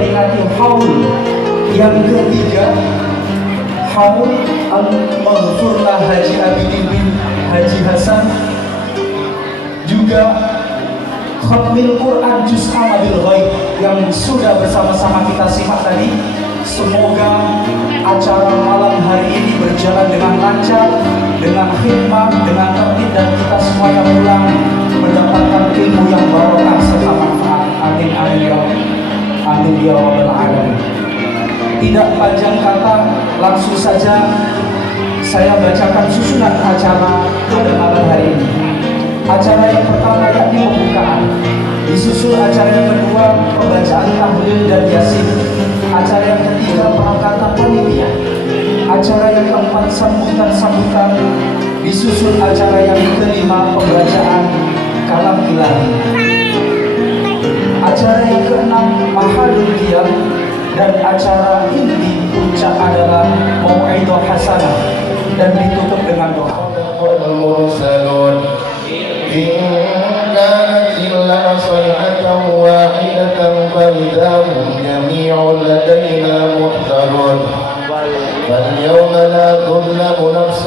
memperingati haul yang ketiga, haul al-maghfurlah Haji Abidin bin Haji Hasan, juga khatmil Quran Juz Amadil Ghaib yang sudah bersama-sama kita simak tadi. Semoga acara malam hari ini berjalan dengan lancar, dengan hikmah, dengan tertib, dan kita semuanya pulang mendapatkan ilmu yang barokah serta manfaat. Amin amin ya amin ya rabbal alamin. Tidak panjang kata, langsung saja saya bacakan susunan acara pada malam hari ini. Acara yang pertama yakni pembukaan, disusul acara yang kedua pembacaan tahlil dan yasin, acara yang ketiga pengangkatan panitia, acara yang keempat sambutan, disusul acara yang kelima pembacaan kalam ilahi, acara yang keenam mahadul qiyam, dan acara inti puncak adalah mau'idhah hasanah dan ditutup dengan doa. إن كانت إلا صيحة واحدة فإذا هم جميع لدينا محضرون فاليوم لا تظلم نفس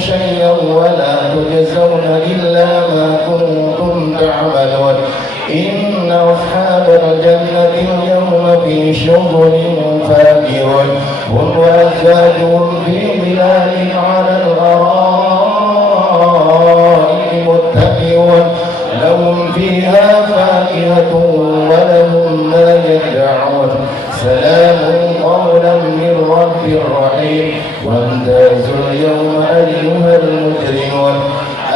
شيئا ولا تجزون إلا ما كنتم تعملون إن أصحاب الجنة اليوم في شغل فاكهون هم وأزواجهم في ظلال على الأرائك متكئون لهم فيها فاكهة ولهم ما يدعون سلام قولا من رب رحيم وامتازوا اليوم أيها المجرمون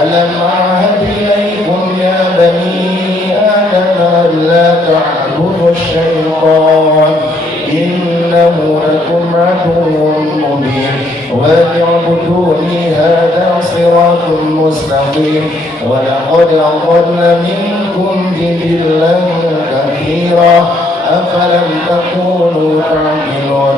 ألم أعهد إليكم يا بني آدم ألا تعبدوا الشيطان إنه لكم عدو مبين واعبدوني هذا صراط مستقيم ولقد أضل منكم جبلا كثيرا أفلم تكونوا تعقلون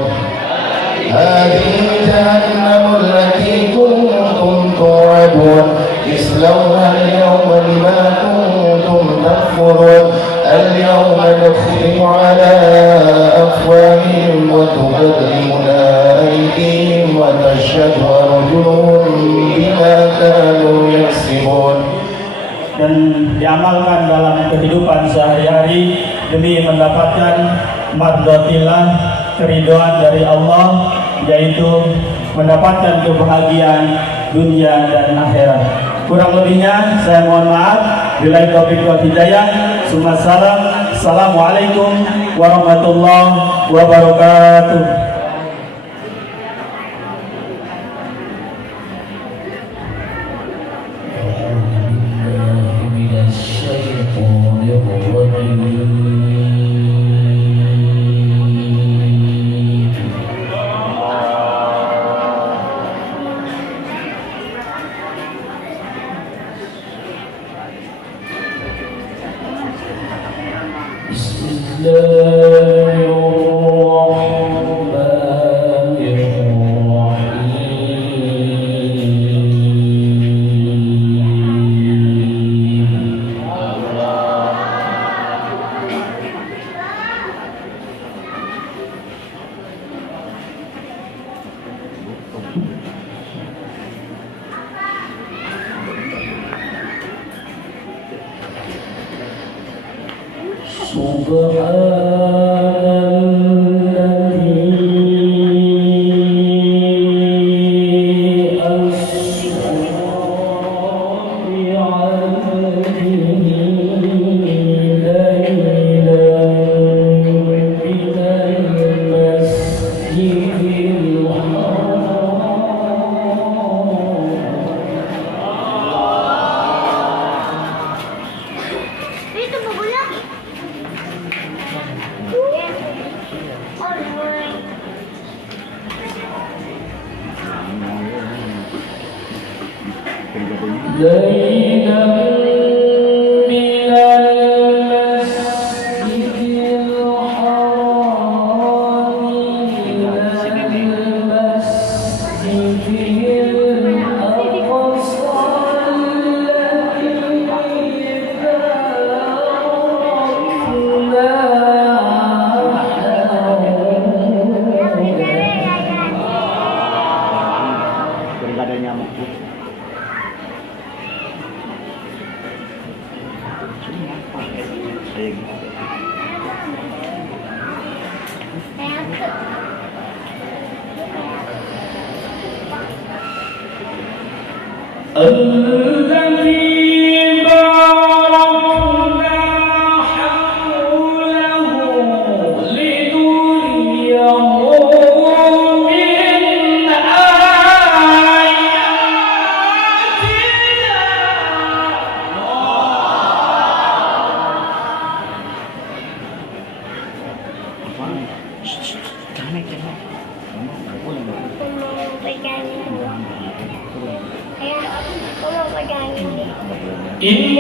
هذه جهنم التي كنتم توعدون اصلوها اليوم بما كنتم تكفرون اليوم نختم على أفواههم وتكلمنا أيديهم وتشهد أرجلهم بما كانوا يكسبون. Dan diamalkan dalam kehidupan sehari-hari demi mendapatkan mardhatillah, keridhaan dari Allah, yaitu mendapatkan kebahagiaan dunia dan akhirat. Kurang lebihnya saya mohon maaf. Billahi taufiq wal hidayah. Assalamualaikum warahmatullahi wabarakatuh. الذي باركنا حوله لنريه من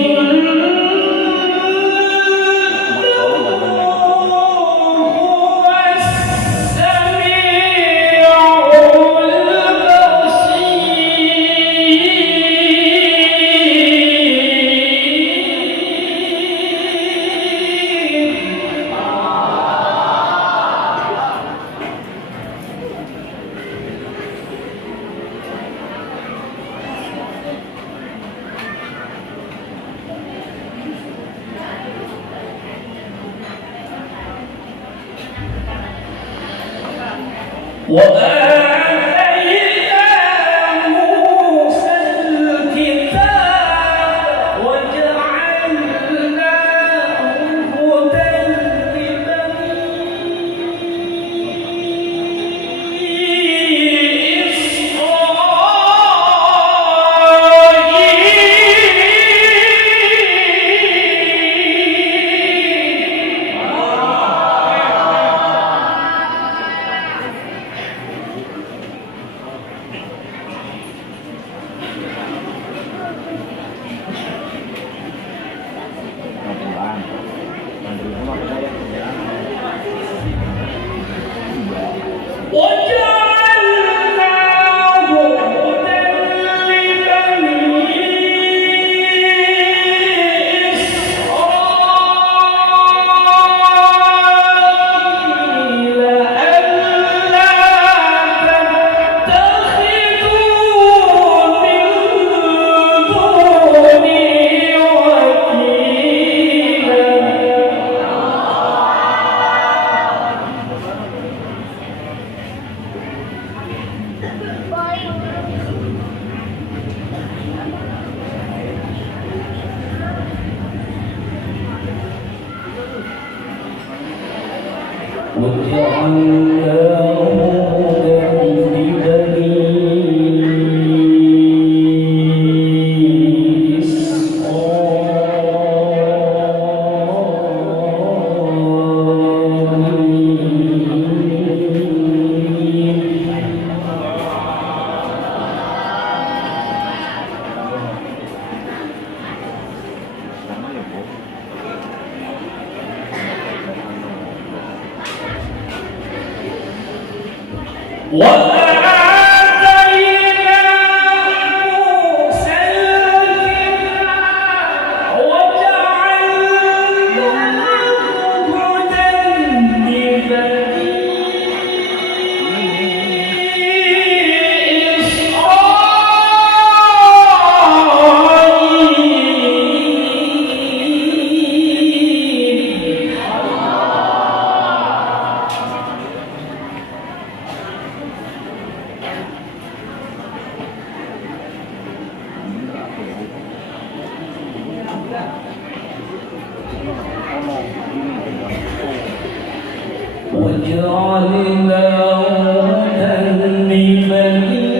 وآتينا موسى الكتاب وجعلناه هدى لبني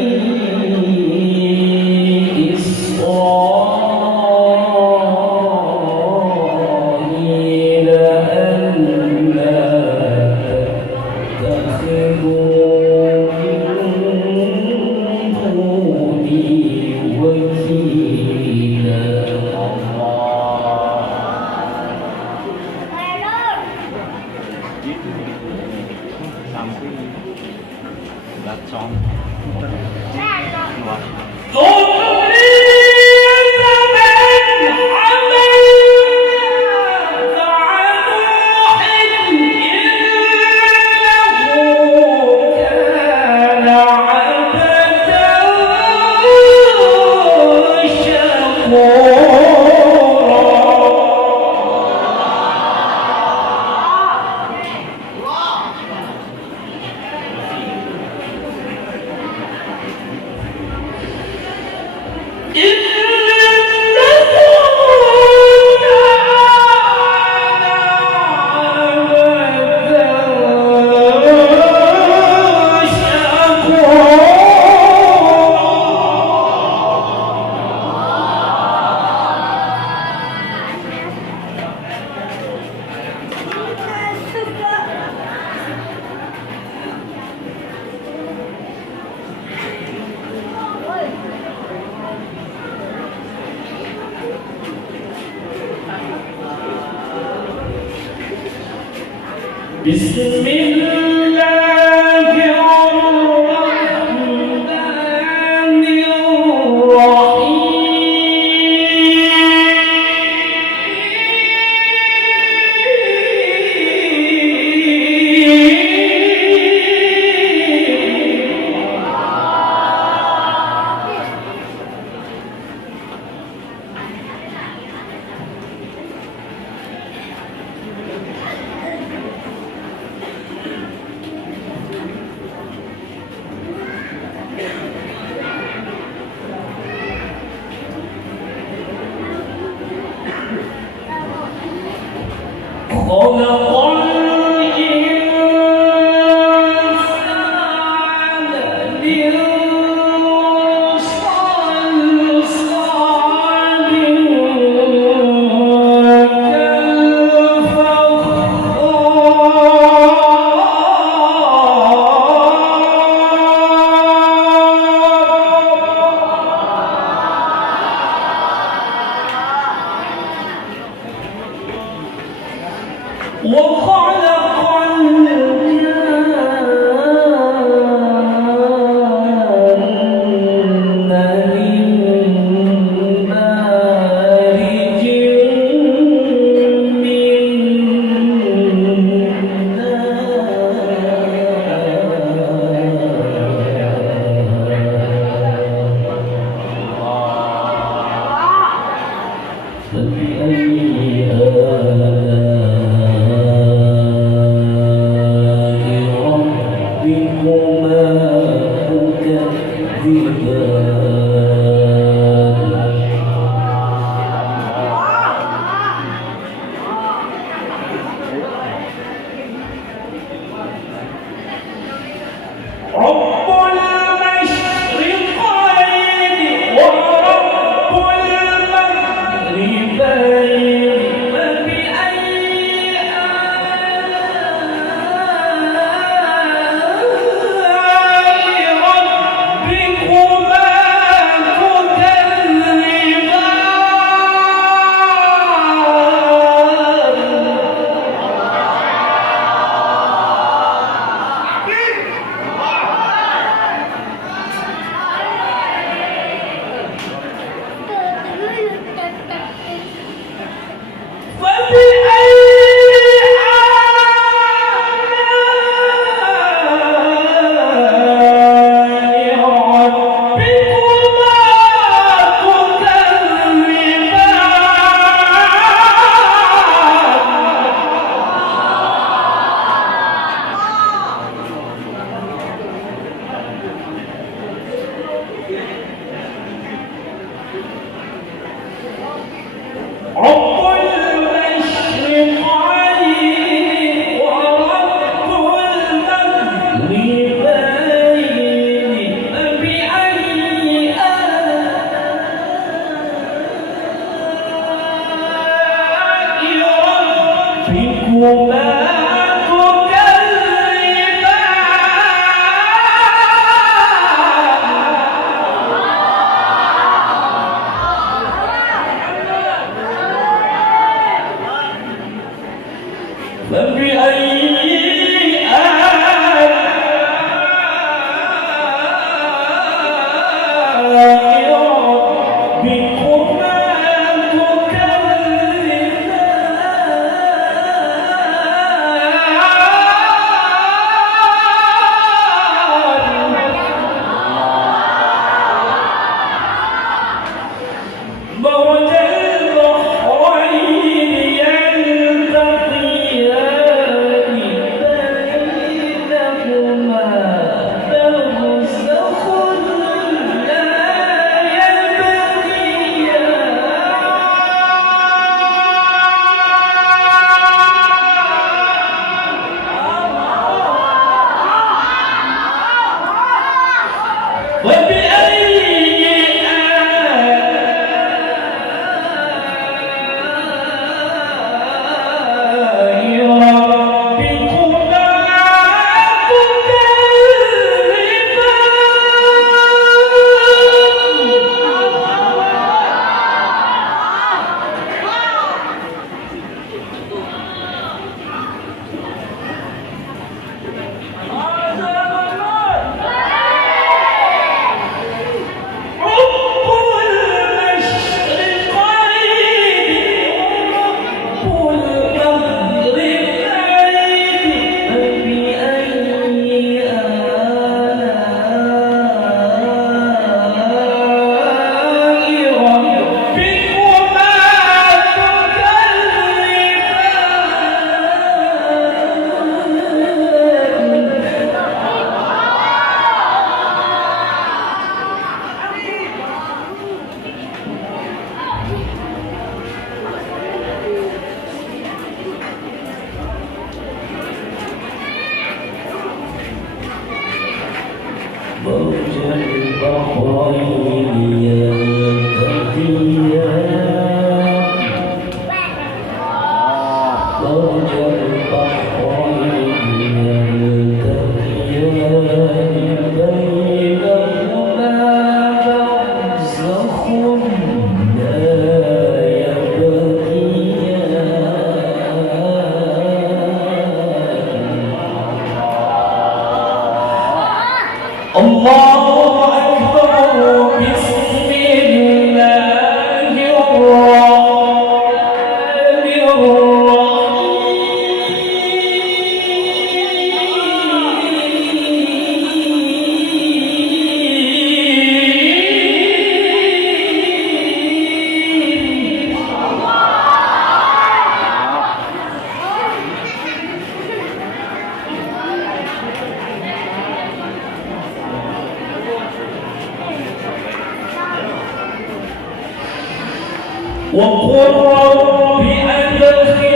وقل رب أدخلني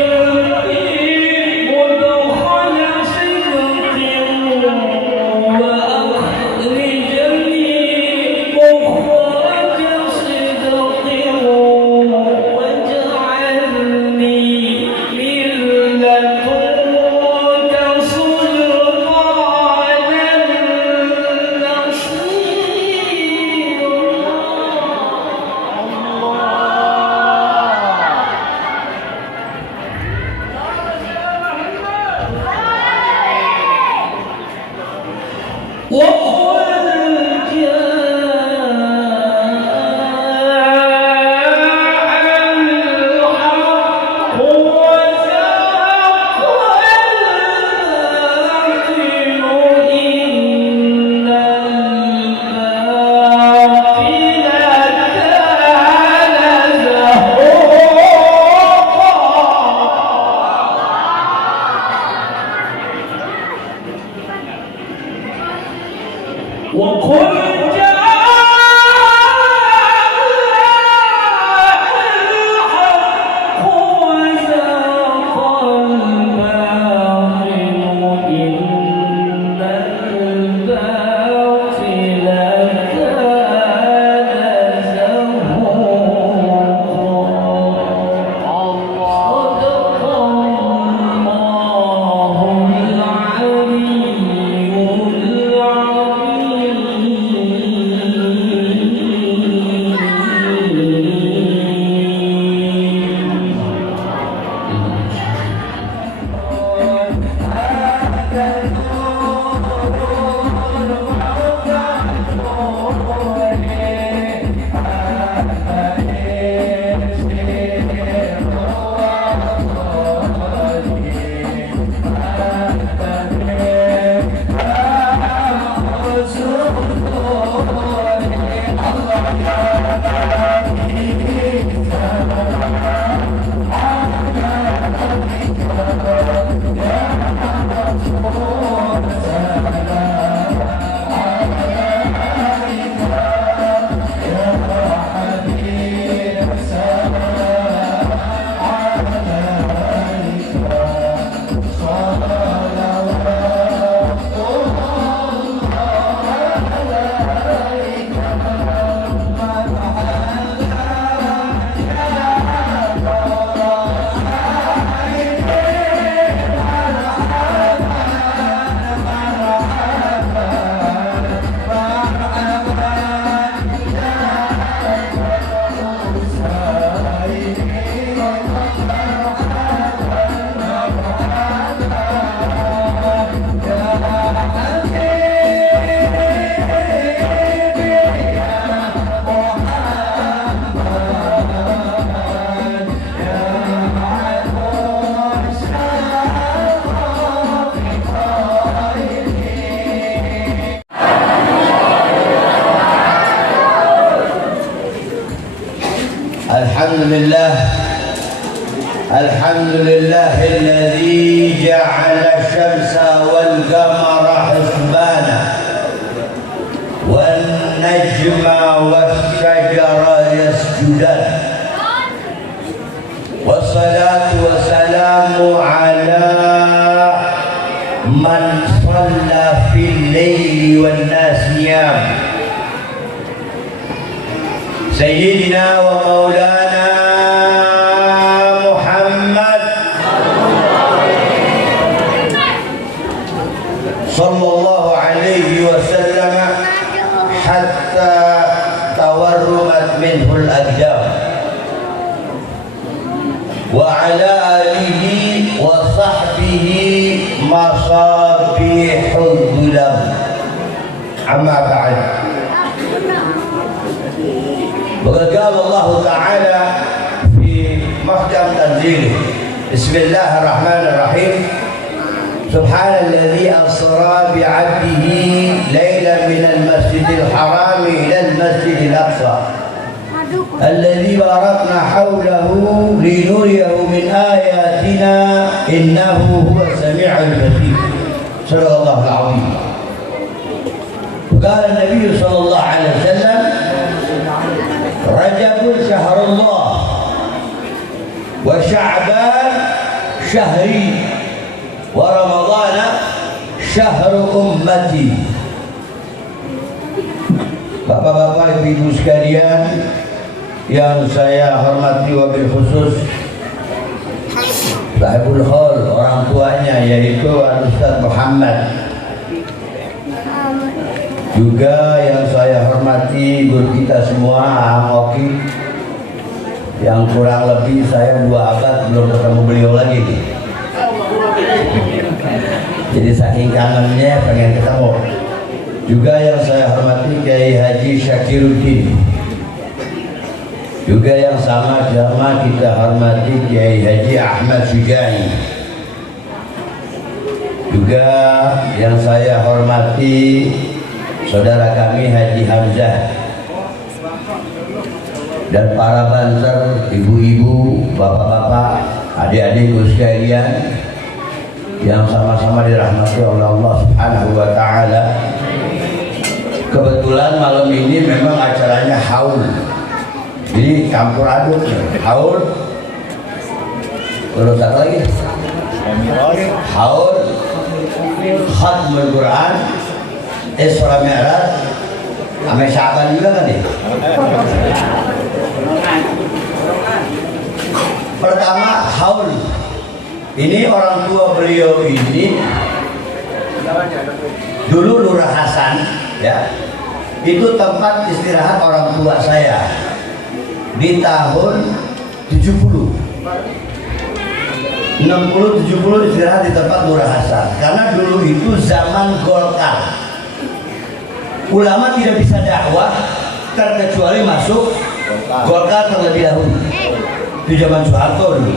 مدخل صدق وأخرجني مخرج صدق واجعلني من لدنك سلطانا وقل جاء الحق وزهق الباطل إن الباطل كان زهوقا صدق الله العلي الحمد لله الذي جعل الشمس والقمر حسبانا والنجم والشجر يسجدان والصلاة والسلام على من صلى في الليل والناس نيام سيدنا ومولانا محمد صلى الله عليه وسلم حتى تورمت منه الأقدام وعلى آله وصحبه مصابيح الظلام أما بعد وقد قال الله تعالى في محكم تنزيله بسم الله الرحمن الرحيم سبحان الذي أسرى بعبده ليلا من المسجد الحرام إلى المسجد الأقصى الذي باركنا حوله لنريه من آياتنا إنه هو السميع البصير صدق الله العظيم. قال النبي صلى الله عليه وسلم رجب شهر الله وشعبان شهري ورمضان شهر أمتي. Bapak-bapak, ibu-ibu sekalian yang saya hormati wabil khusus Sahibul Khol, orang tuanya yaitu Ustaz Muhammad. Juga yang saya hormati guru kita semua, Oki, yang kurang lebih saya 2 abad belum ketemu beliau lagi. Jadi saking kangennya pengen ketemu. Juga yang saya hormati Kiai Haji Syakiruddin. Juga yang sama-sama kita hormati Kiai Haji Ahmad Syujai. Juga yang saya hormati saudara kami Haji Hamzah dan para banser, ibu-ibu, bapak-bapak, adik-adikku sekalian yang sama-sama dirahmati oleh Allah Subhanahu wa taala. Kebetulan malam ini memang acaranya haul. Jadi campur aduk, haul. Terus satu lagi. Haul, Khatmul Quran, Isra Mi'raj, ame Syaban juga kan ya? Pertama haul. Ini orang tua beliau ini dulu Lurah Hasan, ya. Itu tempat istirahat orang tua saya di tahun 70. 60-70 istirahat di tempat Lurah Hasan. Karena dulu itu zaman Golkar. Ulama tidak bisa dakwah terkecuali masuk Golkar terlebih dahulu. Di zaman Soeharto dulu.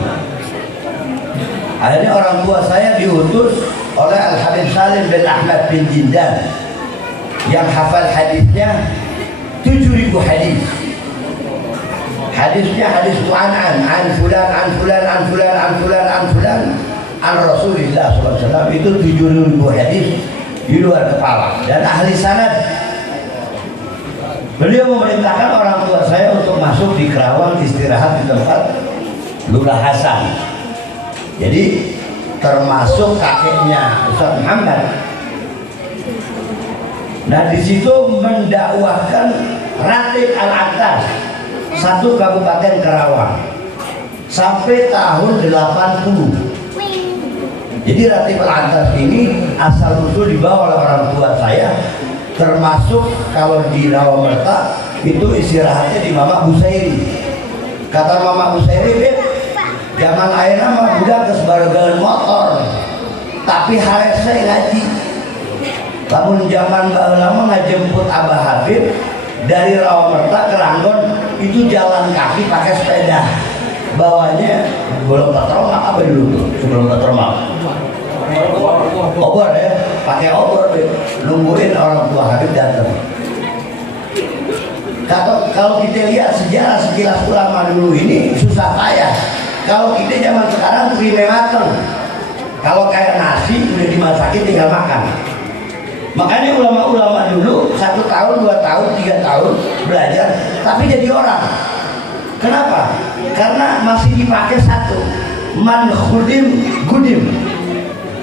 Akhirnya orang tua saya diutus oleh Al-Habib Salim bin Ahmad bin Jindan yang hafal hadisnya 7.000 hadis. Hadisnya hadis mu'an'an an fulan an fulan an fulan an fulan an fulan an Rasulullah SAW. Itu 7.000 hadis di luar kepala dan ahli sanad. Beliau memerintahkan orang tua saya untuk masuk di Kerawang istirahat di tempat Lurah Hasan. Jadi termasuk kakeknya Ustaz Muhammad. Nah di situ mendakwahkan Ratib Al-Atas, satu kabupaten Kerawang, sampai tahun 80. Jadi Ratib Al-Atas ini asal usul dibawa oleh orang tua saya, termasuk kalau di Rawamerta itu istirahatnya di Mama Busairi. Kata Mama Busairi, zaman akhirnya mah budak kesebargaan motor, tapi harusnya ngaji. Lamun zaman lama ngajemput Abah Habib dari Rawamerta ke Ranggon itu jalan kaki pakai sepeda. Bawanya belum tertermak apa dulu tuh sebelum tertermak. Obor ya, pakai obor deh, nungguin orang tua Habib datang. Kalau kita lihat sejarah sekilas ulama dulu ini susah payah. Kalau kita zaman sekarang terima mateng. Kalau kayak nasi udah dimasakin tinggal makan. Makanya ulama-ulama dulu 1 tahun, 2 tahun, 3 tahun belajar, tapi jadi orang. Kenapa? Karena masih dipakai satu. Man khudim gudim.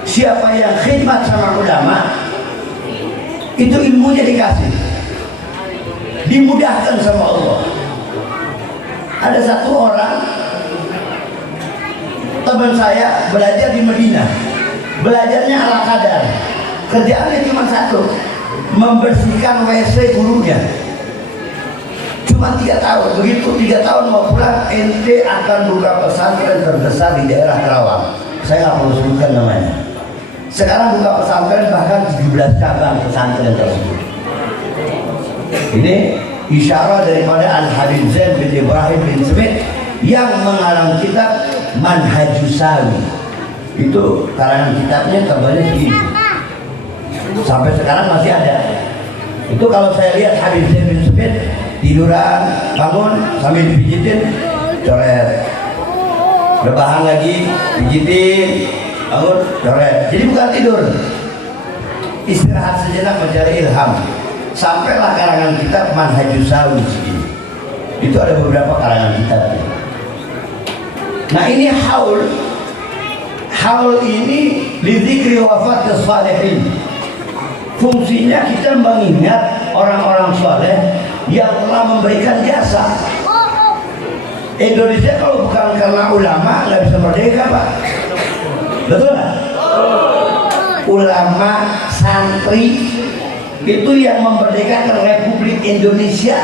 Siapa yang khidmat sama ulama, itu ilmunya dikasih, dimudahkan sama Allah. Ada satu orang teman saya belajar di Madinah, belajarnya ala kadar, kerjaannya cuma satu, membersihkan WC gurunya. Cuma 3 tahun, begitu 3 tahun mau pulang, ente akan buka pesantren terbesar di daerah Kerawang. Saya nggak perlu sebutkan namanya. Sekarang buka pesantren bahkan 17 cabang pesantren tersebut. Ini isyarat daripada Al-Habib Zain bin Ibrahim bin Smith yang mengarang kitab Manhajus Sawi. Itu karangan kitabnya tebalnya segini. Sampai sekarang masih ada. Itu kalau saya lihat Habib Zain bin Smith tiduran, bangun sambil dipijitin, coret. Rebahan lagi, pijitin, bangun, coret. Jadi bukan tidur. Istirahat sejenak mencari ilham. Sampailah karangan kitab Manhajus Sawi segini. Itu ada beberapa karangan kitabnya. Nah ini haul. Haul ini lidzikri wafat as-salihin. Fungsinya kita mengingat orang-orang saleh yang telah memberikan jasa. Indonesia kalau bukan karena ulama nggak bisa merdeka, Pak. Betul nggak? Ulama, santri itu yang memerdekakan Republik Indonesia.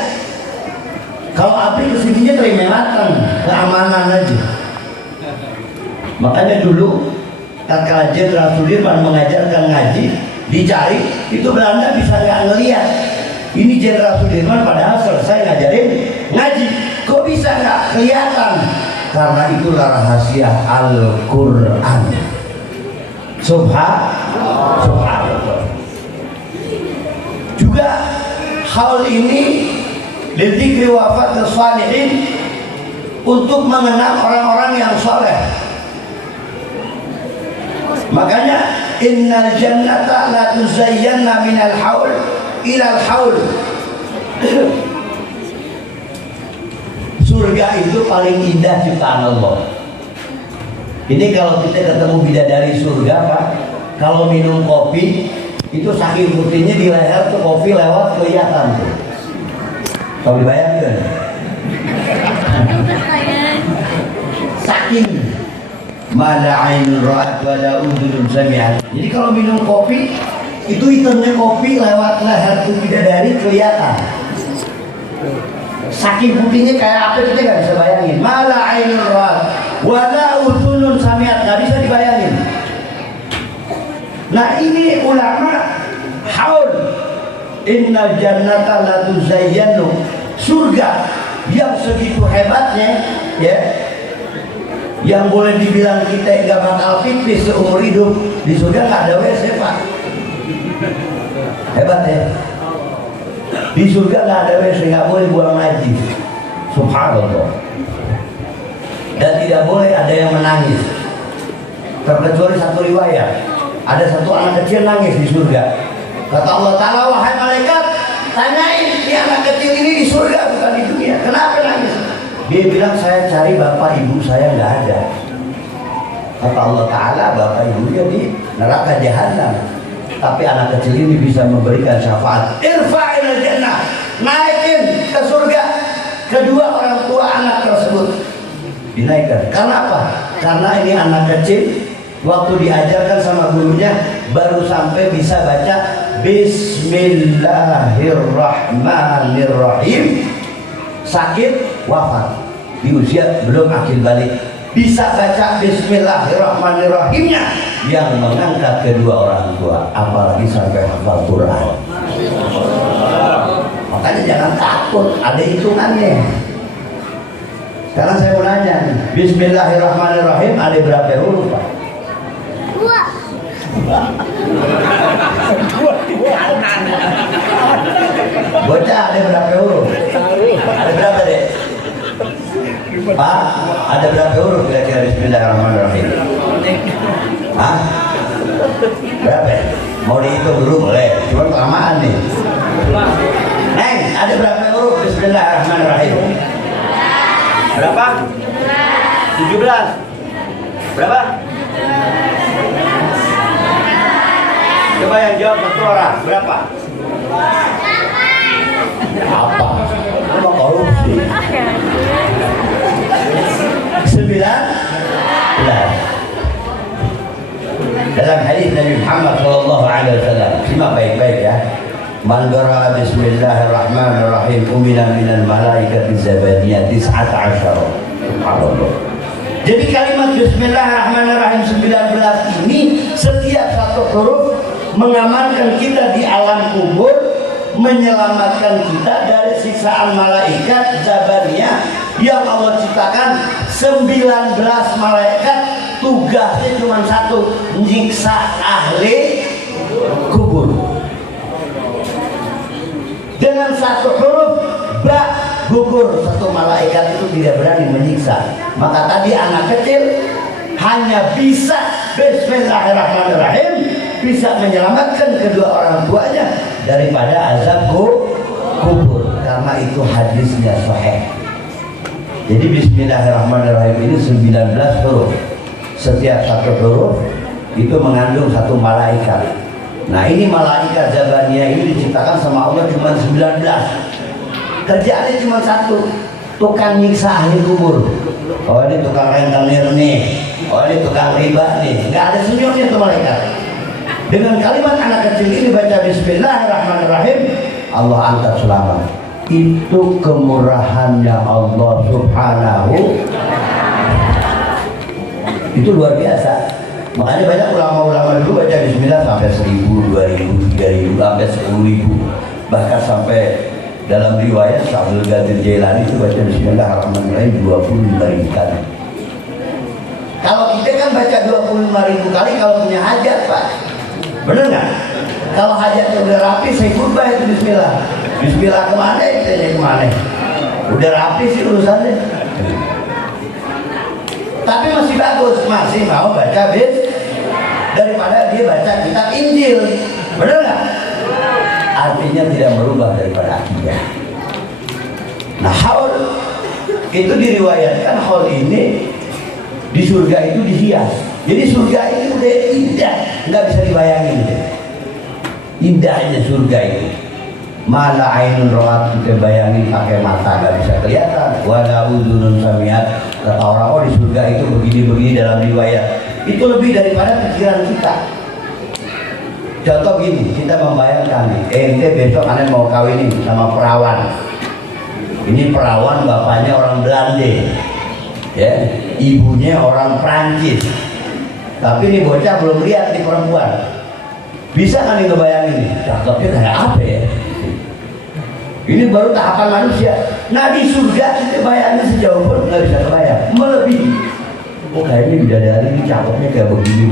Kalau api kesininya terima matang, keamanan aja. Makanya dulu tatkala Jenderal Sudirman mengajarkan ngaji, dicari itu Belanda bisa nggak ngelihat. Ini Jenderal Sudirman padahal selesai ngajarin ngaji, kok bisa nggak kelihatan? Karena itulah rahasia Al-Quran. Subhanallah. Juga hal ini lidzikri wafat as-salihin, untuk mengenang orang-orang yang saleh. Makanya innal jannata la tuzayyanna minal haul ilal haul. Surga itu paling indah ciptaan Allah. Ini kalau kita ketemu bidadari surga, Pak, kalau minum kopi itu saking putihnya di leher tuh kopi lewat kelihatan tuh. Kalau dibayangkan, saking mala ainun ra'at wala udhunun sami'at. Jadi kalau minum kopi itu hitamnya kopi lewat leher tuh bidadari kelihatan. Saking putihnya kayak apa kita nggak bisa bayangin. Mala ainun ra'at wala udhunun sami'at, nggak bisa dibayangin. Nah ini ulama haul. Innal jannata la tuzayyannu, surga yang segitu hebatnya, ya, yang boleh dibilang kita nggak bakal pipis seumur hidup, di surga nggak ada WC, Pak. Hebat ya. Di surga nggak ada WC, nggak boleh buang najis. Subhanallah. Dan tidak boleh ada yang menangis. Terkecuali satu riwayat, ada satu anak kecil nangis di surga. Kata Allah Ta'ala, wahai malaikat, tanyain ini anak kecil ini di surga bukan di dunia, kenapa nangis? Dia bilang, saya cari bapak ibu saya nggak ada. Kata Allah Ta'ala, bapak ibunya di neraka jahanam, tapi anak kecil ini bisa memberikan syafaat. Irfa'il jannah, naikin ke surga kedua orang tua anak tersebut, dinaikkan. Karena apa? Karena ini anak kecil, waktu diajarkan sama gurunya baru sampai bisa baca Bismillahirrahmanirrahim, sakit wafat di usia belum akil balik, bisa baca Bismillahirrahmanirrahimnya yang mengangkat kedua orang tua, apalagi sampai hafal Quran. Makanya jangan takut, ada hitungannya. Sekarang saya mau nanya, Bismillahirrahmanirrahim ada berapa huruf, Pak? 2. Bocah ada berapa huruf? Ada berapa, Dek? Pak, ada berapa huruf kira-kira Bismillahirrahmanirrahim? Hah? Berapa? Mau dihitung dulu boleh, cuma kelamaan nih. Neng, ada berapa huruf Bismillahirrahmanirrahim? Berapa? 17. Berapa? Coba yang jawab satu orang, berapa? Apa? Lu mau korupsi? Dalam hadis Nabi Muhammad sallallahu alaihi wasallam, simak baik-baik ya. Man qara'a bismillahirrahmanirrahim umina minal malaikati zabaniyah 19. Subhanallah. Jadi kalimat bismillahirrahmanirrahim 19 ini setiap satu huruf mengamankan kita di alam kubur, menyelamatkan kita dari siksaan malaikat zabaniyah yang Allah ciptakan 19 malaikat, tugasnya cuma satu, nyiksa ahli kubur. Dengan satu huruf ba gugur, satu malaikat itu tidak berani menyiksa. Maka tadi anak kecil hanya bisa bismillahirrahmanirrahim, bisa menyelamatkan kedua orang tuanya daripada azab kubur, karena itu hadisnya sahih. Jadi bismillahirrahmanirrahim ini 19 huruf. Setiap satu huruf itu mengandung satu malaikat. Nah, ini malaikat zabaniyah ini diciptakan sama Allah cuma 19. Kerjaannya cuma satu, tukang nyiksa ahli kubur. Oh, ini tukang rentenir nih, oh ini tukang riba nih. Nggak ada senyumnya tuh malaikat. Dengan kalimat anak kecil ini baca bismillahirrahmanirrahim, Allah angkat selamat. Itu kemurahannya Allah subhanahu. Itu luar biasa. Makanya banyak ulama-ulama dulu baca bismillah sampai 1000, 2000, 3000, sampai 10.000. Bahkan sampai dalam riwayat Abdul Qadir Jailani itu baca bismillahirrahmanirrahim 25.000 kali. Kalau kita kan baca 25.000 kali kalau punya hajat, Pak. Bener nggak? Kalau hajatnya udah rapi, saya khutbah itu bismillah. Bismillah kemana? Itu kemana? Udah rapi sih urusannya. Tapi masih bagus, masih mau baca bis daripada dia baca kitab Injil. Bener nggak? Artinya tidak merubah daripada akidah. Nah, haul itu diriwayatkan, haul ini di surga itu dihias. Jadi surga ini udah indah, nggak bisa dibayangin. Indahnya surga itu. Mala ainun ro'at, kita bayangin pakai mata nggak bisa kelihatan. Wala udhunun samiat, kata orang, oh di surga itu begini-begini dalam riwayat. Itu lebih daripada pikiran kita. Contoh gini, kita membayangkan nih, ente besok aneh mau kawin nih sama perawan. Ini perawan bapaknya orang Belanda, ya, ibunya orang Prancis. Tapi ini bocah belum lihat nih perempuan. Bisa kan nih ngebayangin nih, cakepnya kayak apa ya? Ini baru tahapan manusia. Nah di surga kita bayangin sejauh pun nggak bisa kebayang, melebihi. Oh kayaknya bidadari ini cakepnya kayak begini.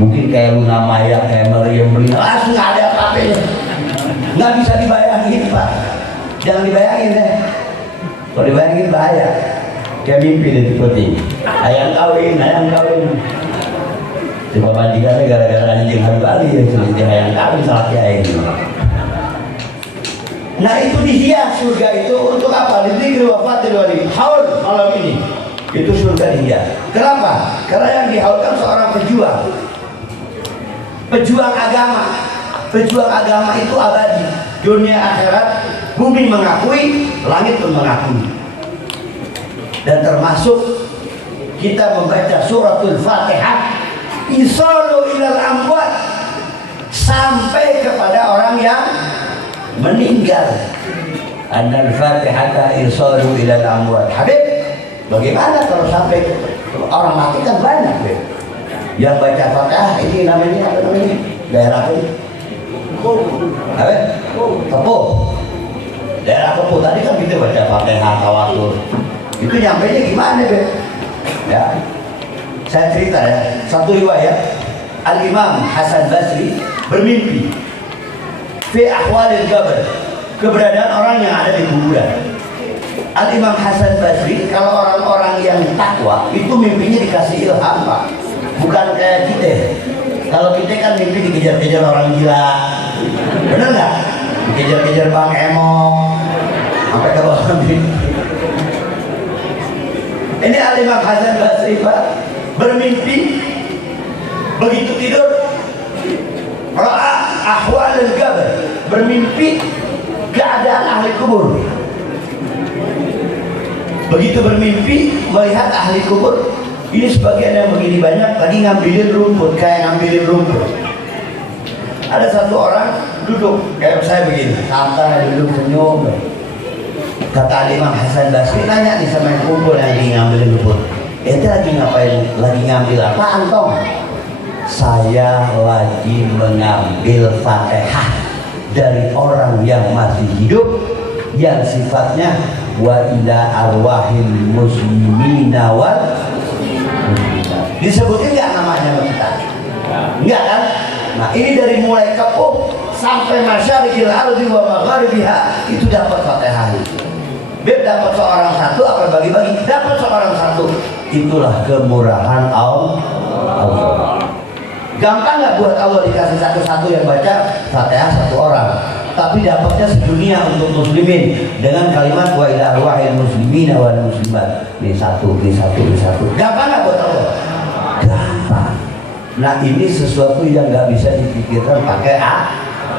Mungkin kayak Luna Maya, kayak Maryam Belina, langsung nggak ada apa-apanya. Nggak bisa dibayangin, Pak. Jangan dibayangin deh. Kalau dibayangin bahaya. Kayak mimpi deh seperti ayang kawin. Coba bandingkannya gara-gara anjing hari Bali ya, selisih ayang kawin salah kiai. Nah itu dihias surga itu untuk apa? Lidzikri wafatil wali. Haul malam ini itu surga dihias. Kenapa? Karena yang dihaulkan seorang pejuang. Pejuang agama. Pejuang agama itu abadi. Dunia akhirat, bumi mengakui, langit pun mengakui. Dan termasuk kita membaca suratul Fatihah isalu ilal amwat, sampai kepada orang yang meninggal. Annal Fatihata irsalu ilal amwat. Habib, bagaimana kalau sampai orang mati kan banyak, Habib. Yang baca Fatihah ini namanya apa namanya? Daerah apa ini? Habib? Kepuh. Daerah Kepuh tadi kan kita baca Fatihah tawasul. Itu nyampainya gimana, Habib? Ya. Saya cerita ya, satu riwayat Al-Imam Hasan Basri bermimpi fi ahwalil qabr, keberadaan orang yang ada di kuburan. Al-Imam Hasan Basri, kalau orang-orang yang takwa itu mimpinya dikasih ilham, Pak. Bukan kayak kita. Kalau kita kan mimpi dikejar-kejar orang gila. Bener nggak? Dikejar-kejar Bang Emong sampai ke bawah mimpi. Ini Al-Imam Hasan Basri, Pak, bermimpi begitu tidur ra'a ahwal al-qabr, bermimpi keadaan ahli kubur. Begitu bermimpi melihat ahli kubur Ini sebagian yang begini banyak lagi ngambilin rumput, kayak ngambilin rumput. Ada satu orang duduk kayak saya begini, santai duduk senyum. Kata Imam Hasan Basri nanya nih sama yang kumpul yang lagi ngambilin rumput, itu lagi ngapain? Lagi ngambil apa Antong? Saya lagi mengambil Fatihah dari orang yang masih hidup yang sifatnya wa ila arwahil muslimina wal disebutin nggak namanya kita? Enggak kan? Nah ini dari mulai Kepuh sampai masyarikil ardi wa magharibiha itu dapat Fatihah. Beb dapat seorang satu apa bagi-bagi? Dapat seorang satu. Itulah kemurahan Allah. Gampang nggak buat Allah dikasih satu-satu yang baca Fatihah satu orang, tapi dapatnya sedunia untuk muslimin dengan kalimat wa ila arwahil muslimina wal muslimat. Ini satu. Gampang nggak buat Allah? Gampang. Nah ini sesuatu yang nggak bisa dipikirkan pakai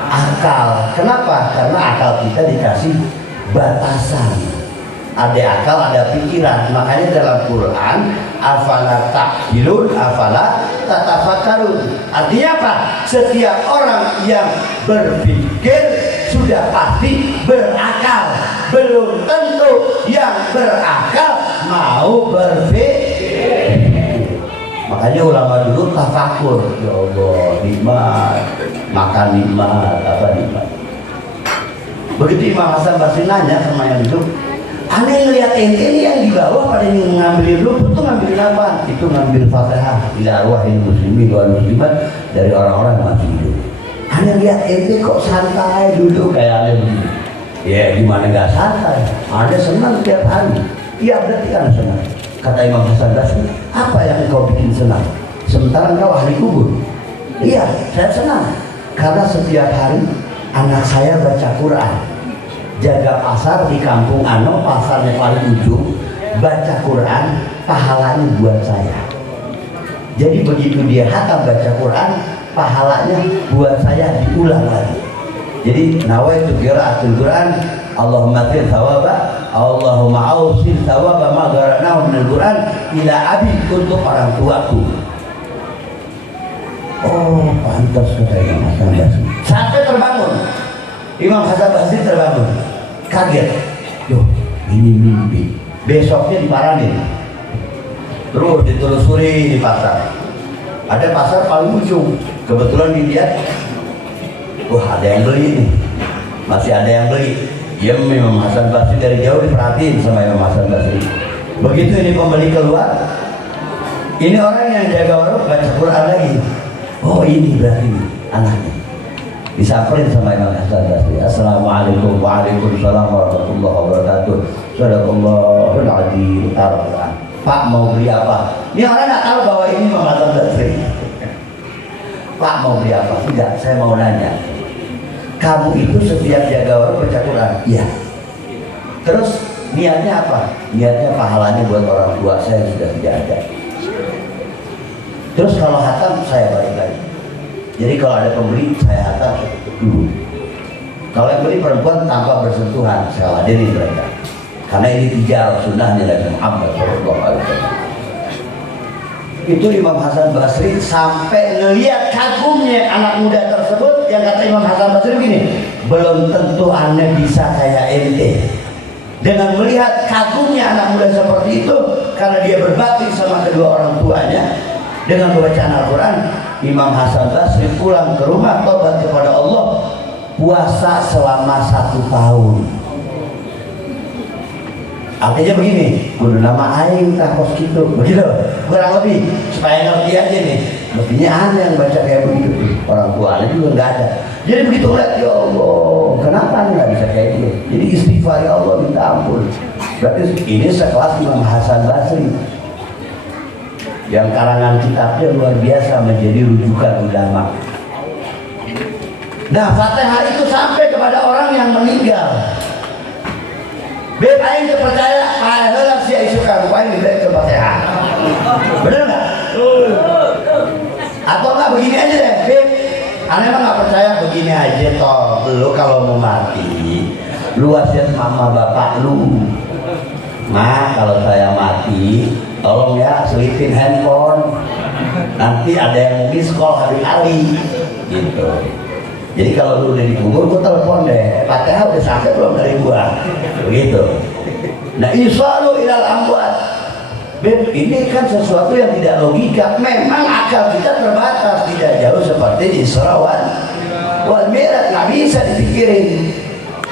akal. Kenapa? Karena akal kita dikasih batasan. Ada akal, ada pikiran. Makanya dalam Quran afala ta'qilun, afala tatafakkarun. Artinya apa? Setiap orang yang berpikir sudah pasti berakal. Belum tentu yang berakal mau berpikir. Makanya ulama dulu tafakur. Ya Allah, nikmat, makan nikmat, apa nikmat. Begitu Imam Hasan Basri nanya sama yang itu, aneh ngeliat ente ini yang di bawah pada yang ngambilin rumput tuh ngambilin apa? Itu ngambil Fatihah ila arwahil muslimin wal muslimat dari orang-orang yang masih hidup. Aneh lihat ente kok santai duduk kayak aneh begini. Ya gimana nggak santai? Aneh senang tiap hari. Iya berarti kan senang. Kata Imam Hasan Basri, apa yang kau bikin senang? Sementara kau ahli kubur. Iya, saya senang karena setiap hari anak saya baca Quran. Jaga pasar di kampung Ano, pasarnya paling ujung, baca Quran, pahalanya buat saya. Jadi begitu dia hatam baca Quran, pahalanya buat saya diulang lagi. Jadi nawaitu qiraatul Quran, Allahumma fir thawaba, Allahumma awsil thawaba ma qara'nahu minal Quran ila abi, untuk orang tuaku. Oh, pantas kata Imam Hasan Basri. Sampai terbangun. Imam Hasan Basri terbangun. Kaget. Yo, ini mimpi. Besoknya diparanin. Terus ditelusuri di pasar. Ada pasar paling ujung. Kebetulan dilihat, wah ada yang beli nih. Masih ada yang beli. Ya Imam Hasan Basri dari jauh diperhatiin sama Imam Hasan Basri. Begitu ini pembeli keluar, ini orang yang jaga warung baca Quran lagi. Oh ini berarti anaknya. Disamperin sama Imam Hasan Basri. Assalamualaikum waalaikumsalam warahmatullahi wabarakatuh. Sadaqallahul adzim. Pak mau beli apa? Ini orang nggak tahu bahwa ini Imam Hasan Basri. Pak mau beli apa? Enggak, saya mau nanya. Kamu itu setiap jaga warung baca Quran? Iya. Terus niatnya apa? Niatnya pahalanya buat orang tua saya yang sudah tidak ada. Terus kalau hatam saya balik lagi. Jadi kalau ada pembeli saya hatam dulu. Kalau yang beli perempuan tanpa bersentuhan saya ladenin mereka. Karena ini 3 sunnahnya Nabi Muhammad SAW. Itu Imam Hasan Basri sampai ngelihat kagumnya anak muda tersebut. Yang kata Imam Hasan Basri begini, belum tentu aneh bisa kayak ente. Dengan melihat kagumnya anak muda seperti itu, karena dia berbakti sama kedua orang tuanya dengan bacaan Al-Quran, Imam Hasan Basri pulang ke rumah tobat kepada Allah, puasa selama 1 tahun. Artinya begini, kudu nama aing takos gitu, begitu, kurang lebih supaya ngerti aja nih. Mestinya aneh yang baca kayak begitu, orang tuanya juga nggak ada. Jadi begitu lihat, ya Allah, kenapa nggak bisa kayak gitu? Jadi istighfar ya Allah, minta ampun. Berarti ini sekelas Imam Hasan Basri yang karangan kitabnya luar biasa menjadi rujukan ulama. Nah, Fatihah itu sampai kepada orang yang meninggal. Beb aing percaya pahala sia isukan aing beb Fatihah. Bener nggak? Atau nggak begini aja deh, Beb. Aneh mah nggak percaya begini aja toh. Lu kalau mau mati, lu wasiat mama bapak lu. Nah, kalau saya mati, tolong ya selipin handphone, nanti ada yang miss call hari-hari gitu. Jadi kalau lu udah dikubur, gua telepon deh, Fatihah udah sampai belum dari gua, begitu. Nah isalu ilal amwat, Beb, ini kan sesuatu yang tidak logika. Memang akal kita terbatas, tidak jauh seperti Isra wal Mi'raj, nggak bisa dipikirin.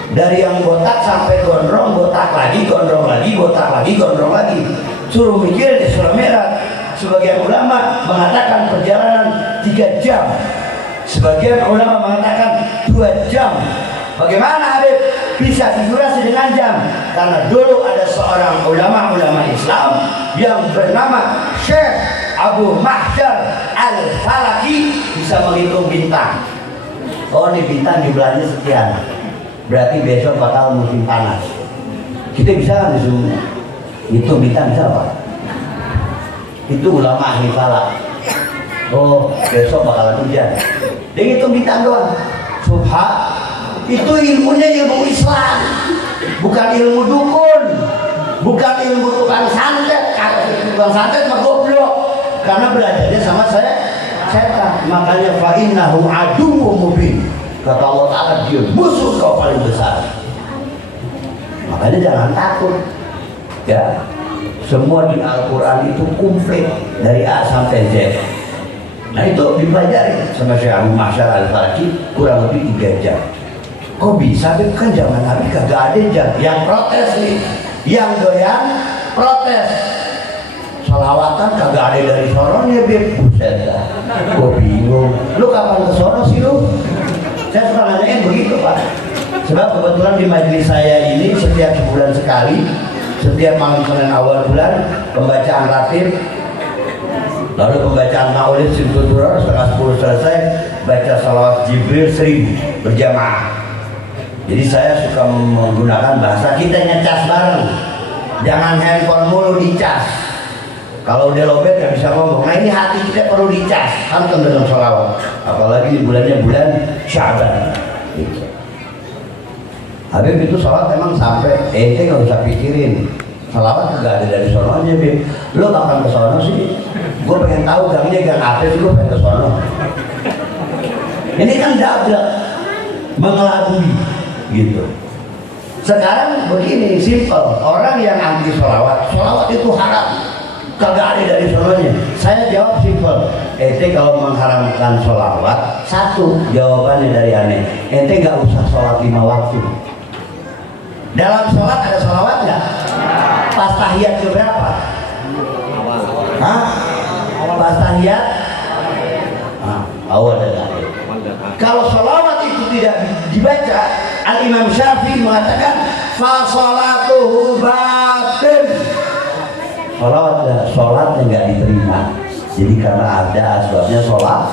Dari yang botak sampai gondrong, botak lagi, gondrong lagi, botak lagi, gondrong lagi. Suruh mikirin Isra Mi'raj. Sebagian ulama mengatakan perjalanan 3 jam. Sebagian ulama mengatakan 2 jam. Bagaimana Habib bisa didurasi dengan jam? Karena dulu ada seorang ulama Islam yang bernama Syekh Abu Mahjar Al-Falaki, bisa menghitung bintang. Oh, ini bintang di bulannya sekian, berarti besok bakal musim panas. Kita bisa nggak disuruh hitung bintang, bisa Pak? Itu ulama ahli falak. Oh, besok bakalan hujan. Dia hitung bintang doang. Subhan, itu ilmunya ilmu Islam, bukan ilmu dukun, bukan ilmu tukang santet. Kalau tukang santet mah goblok, karena belajarnya sama setan. Makanya fa innahu aduwwum mubin. Kata Allah Ta'ala, dia musuh kau paling besar. Makanya jangan takut. Ya, semua di Al-Quran itu komplit dari A sampai Z. Nah itu dipelajari sama Syekh Abu Mahsyar Al-Falaki kurang lebih 3 jam. Kok bisa? Kan zaman Nabi kagak ada jam. Yang protes nih, yang doyan protes. Salawatan kagak ada dari sononya, Beb. Buset dah, gue bingung. Lu kapan ke sono sih lu? Saya suka nanyain begitu, Pak. Sebab kebetulan di majelis saya ini setiap sebulan sekali, setiap malam Senin awal bulan, pembacaan ratib, lalu pembacaan maulid Simtul Duror setengah 10 selesai, baca salawat Jibril 1000 berjamaah. Jadi saya suka menggunakan bahasa kita ngecas bareng, jangan handphone mulu dicas. Kalau udah lobet nggak bisa ngomong. Nah ini hati kita perlu dicas, hantam dengan salawat. Apalagi di bulannya bulan Syaban. Gitu. Habib itu sholat emang sampai ente nggak usah pikirin. Salawat nggak ada dari sononya, Bib. Lo kapan ke sono sih? Gue pengen tahu gangnya gang apa sih lo pengen ke sono. Ini kan dablek, mengelabui, gitu. Sekarang begini, simple. Orang yang anti sholawat itu haram. Kagak ada dari sononya. Saya jawab simple. Ente kalau mengharamkan sholawat, satu jawabannya dari aneh. Ente nggak usah sholat 5 waktu. Dalam sholat ada sholawat nggak? Pas tahiyat ke berapa? Hah? Pas tahiyat? Awal dan akhir. Kalau sholawat itu tidak dibaca, Al-Imam Syafi'i mengatakan fa sholatuhu batil. Sholatnya nggak diterima. Jadi karena ada asbabnya sholat.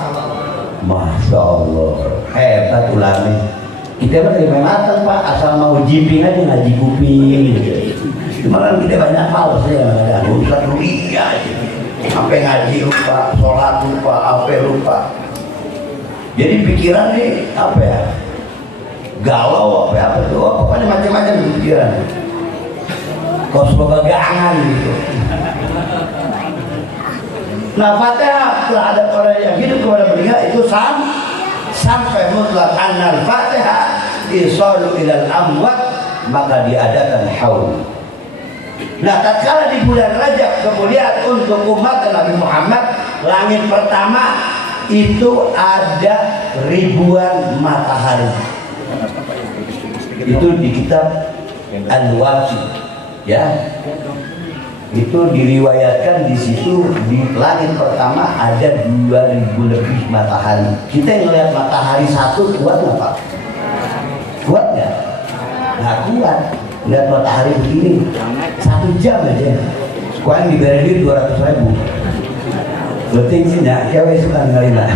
Masya Allah, hebat ulama. Kita mah terima matang Pak, asal mau jiping aja ngaji kuping gitu. Cuma kan kita banyak hal sih yang ada urusan dunia, sampai ngaji lupa, sholat lupa, apa lupa. Jadi pikiran nih apa ya? Galau apa tuh? Pokoknya macam-macam pikiran. Kosmo bagangan gitu. Nah Fatihah terhadap orang yang hidup kepada beliau itu sampai mutlak annal Fatihah isalu ilal amwat, maka diadakan haul. Nah tatkala di bulan Rajab kemudian untuk umat Nabi Muhammad, langit pertama itu ada ribuan matahari. Itu di kitab Al-Wafi, ya. Itu diriwayatkan di situ di langit pertama ada 2000 lebih matahari. Kita yang ngelihat matahari satu kuat nggak Pak? Kuat nggak? Nggak kuat. Lihat matahari begini 1 jam aja. Kuat diberi duit 200.000. Beting sih nggak? Cewek suka ngelina.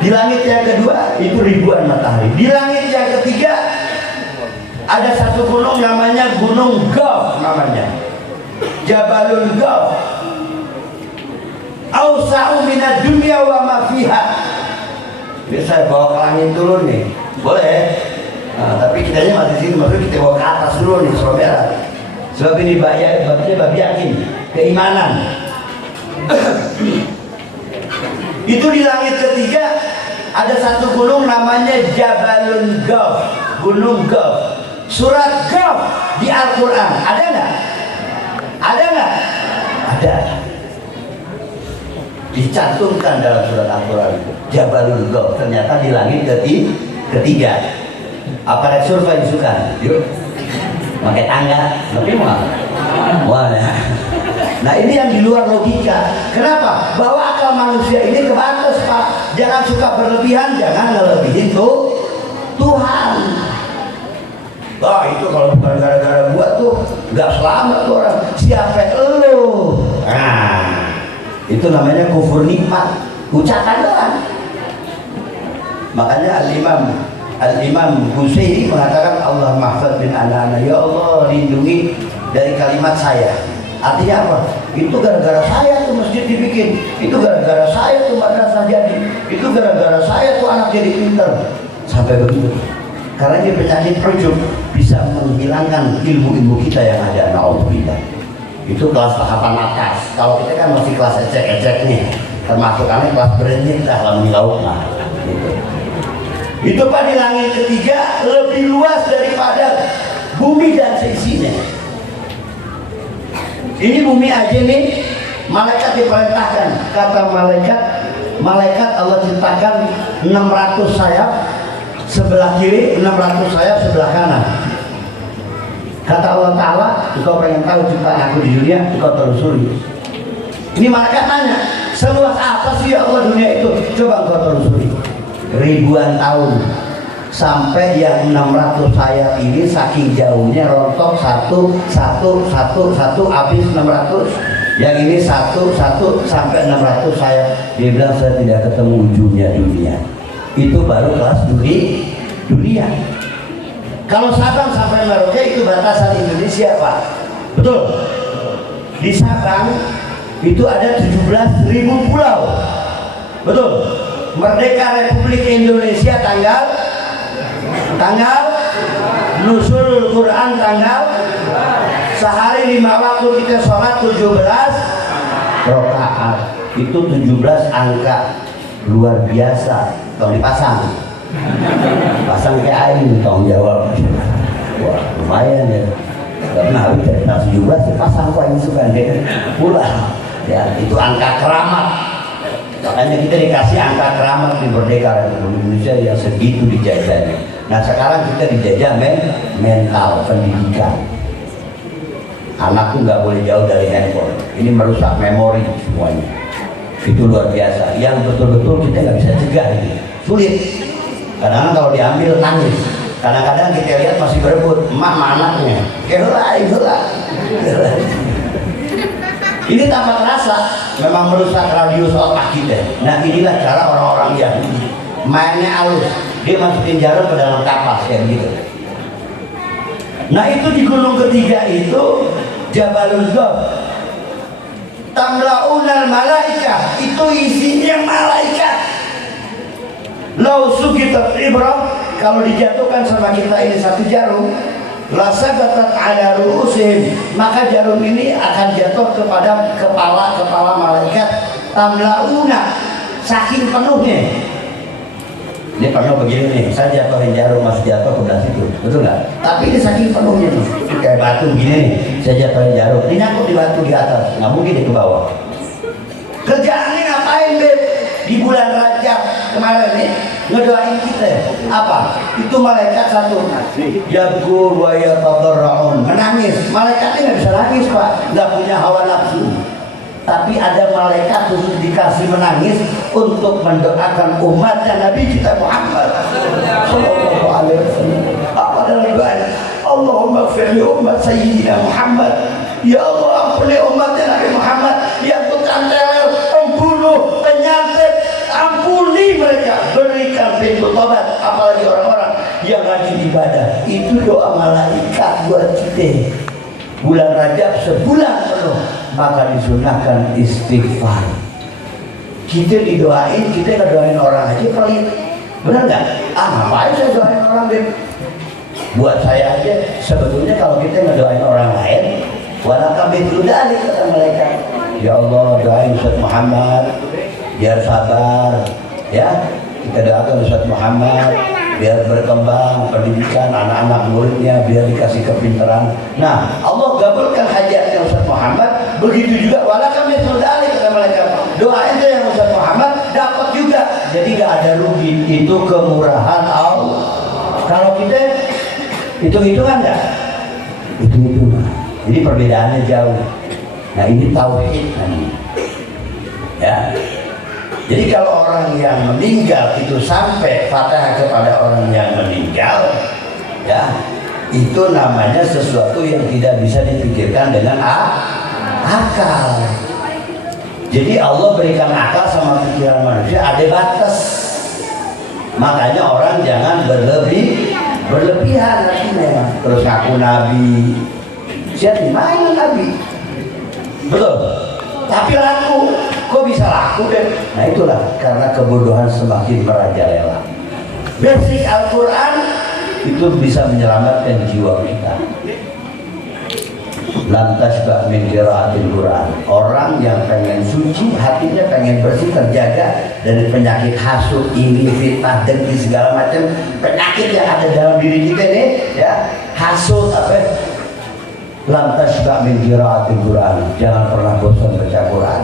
Di langit yang kedua itu ribuan matahari. Di langit yang ketiga ada satu gunung namanya Gunung Gaf, namanya Jabalul Gaf. Ausa'u minad dunya wa ma fiha. Jadi saya bawa ke langit dulu nih, boleh? Nah, tapi kitanya masih sini, maksudnya kita bawa ke atas dulu nih, Surabaya. Sebab ini bab yakin, keimanan. Itu di langit ketiga ada satu gunung namanya Jabalun Gaf, Gunung Gaf. Surat Gaf di Al-Quran ada nggak? Ada nggak? Ada. Dicantumkan dalam surat Al-Quran Jabalun Gaf, ternyata di langit ketiga. Apa survei suka? Yuk, pakai tangga, tapi mau? Wah, nah ini yang di luar logika. Kenapa? Bahwa akal manusia ini kebatas, Pak. Jangan suka berlebihan, jangan ngelebihin tuh Tuhan. Wah, itu kalau bukan gara-gara gua tuh nggak selamat tuh orang. Siapa elu? Nah, itu namanya kufur nikmat, ucapan doang. Makanya Al-Imam Busairi mengatakan Allah mahfad bin anak-anak, ya Allah lindungi dari kalimat saya. Artinya apa? Itu gara-gara saya tuh masjid dibikin, itu gara-gara saya tuh madrasah jadi, itu gara-gara saya tuh anak jadi pinter. Sampai begitu. Karena ini penyakit ujub bisa menghilangkan ilmu-ilmu kita yang ada. Na'udzubillah. Itu kelas tahapan atas. Kalau kita kan masih kelas ecek-ecek nih, termasuk kami kelas berenjit dalam laut lah. Gitu. Itu Pak di langit ketiga lebih luas daripada bumi dan seisinya. Ini bumi aja nih, malaikat diperintahkan. Kata malaikat Allah ciptakan 600 sayap sebelah kiri, 600 sayap sebelah kanan. Kata Allah Ta'ala, engkau pengen tahu ciptaan aku di dunia, engkau telusuri. Ini malaikat tanya, seluas apa sih ya Allah dunia itu? Coba engkau telusuri. Ribuan tahun. Sampai yang 600 sayap ini saking jauhnya rontok satu habis 600. Yang ini satu sampai 600 sayap. Dia bilang saya tidak ketemu ujungnya dunia. Itu baru kelas dunia. Kalau Sabang sampai Merauke itu batasan Indonesia, Pak. Betul. Di Sabang itu ada 17.000 pulau. Betul. Merdeka Republik Indonesia tanggal Nuzul Quran tanggal sehari 5 waktu kita sholat 17 rakaat. Itu 17 angka luar biasa. Tolong dipasang kayak air, tolong jawab. Wah, lumayan ya. Karena habis dari 17 dipasang kok ini suka dia pulang. Ya, itu angka keramat. Makanya kita dikasih angka keramat di Merdeka Republik Indonesia yang segitu dijajahnya. Nah sekarang kita dijajah mental, pendidikan. Anak tuh nggak boleh jauh dari handphone. Ini merusak memori semuanya. Itu luar biasa. Yang betul-betul kita nggak bisa cegah ini. Sulit. Kadang-kadang kalau diambil nangis. Kadang-kadang kita lihat masih berebut emak sama anaknya. Gila. Ini tanpa terasa memang merusak radius otak kita. Nah inilah cara orang-orang Yahudi mainnya halus. Dia masukin jarum ke dalam kapas kayak gitu. Nah itu di gunung ketiga itu Jabalul Gaf. Tamlaunal malaikah, itu isinya malaikat. Lau sugitat ibrah, kalau dijatuhkan sama kita ini satu jarum, lasabatat ala ru'usihim, maka jarum ini akan jatuh kepada kepala malaikat. Tamlauna, saking penuhnya. Ini penuh begini nih, saya jatuhin jarum masih jatuh ke belah situ, betul nggak? Tapi ini saking penuhnya nih, kayak batu begini nih, saya jatuhin jarum, ini nyangkut di batu di atas, nggak mungkin di ke bawah. Kerjaannya ngapain Beb? Di bulan Rajab kemarin nih, ngedoain kita apa? Itu malaikat satu, yabgur wa yatadarraun, menangis. Malaikatnya nggak bisa nangis Pak, nggak punya hawa nafsu. Tapi ada malaikat khusus dikasih menangis untuk mendoakan umatnya Nabi kita Muhammad Sallallahu Alaihi Wasallam. Apa dalam doa? Allahumma firli umat Sayyidina Muhammad. Ya Allah ampuni umatnya Nabi Muhammad yang tukang teror, pembunuh, penyakit. Ampuni mereka, berikan pintu tobat. Apalagi orang-orang yang rajin ibadah. Itu doa malaikat buat kita. Bulan Rajab sebulan penuh, maka disunahkan istighfar. Kita didoain, kita ngedoain orang aja pelit. Benar nggak? Ngapain saya doain orang Beb? Buat saya aja sebetulnya kalau kita ngedoain orang lain, walaka mithlu dzalik kata mereka. Ya Allah, doain Ustaz Muhammad biar sabar, ya. Kita doakan Ustaz Muhammad biar berkembang pendidikan anak-anak muridnya, biar dikasih kepintaran. Nah, Allah gabulkan hajatnya Ustaz Muhammad. Begitu juga walaka mithlu dzalik kata mereka. Doain aja yang Ustaz Muhammad dapat juga. Jadi nggak ada rugi, itu kemurahan Allah. Kalau kita hitung-hitungan enggak? Hitung-hitungan. Jadi perbedaannya jauh. Nah, ini tauhid namanya. Ya. Jadi kalau orang yang meninggal itu sampai Fatihah kepada orang yang meninggal, ya, itu namanya sesuatu yang tidak bisa dipikirkan dengan akal. Jadi Allah berikan akal sama pikiran manusia ada batas. Makanya orang jangan berlebihan artinya. Terus ngaku nabi. Siapa main nabi? Betul. Tapi laku. Kok bisa laku deh? Nah itulah karena kebodohan semakin merajalela. Basic Al-Quran itu bisa menyelamatkan jiwa kita. Lantas bak min qiraatil Quran. Orang yang pengen suci, hatinya pengen bersih, terjaga dari penyakit hasud, iri, fitnah, dengki, segala macam penyakit yang ada dalam diri kita nih, ya. Hasud apa? Lantas bak min qiraatil Quran. Jangan pernah bosan baca Quran.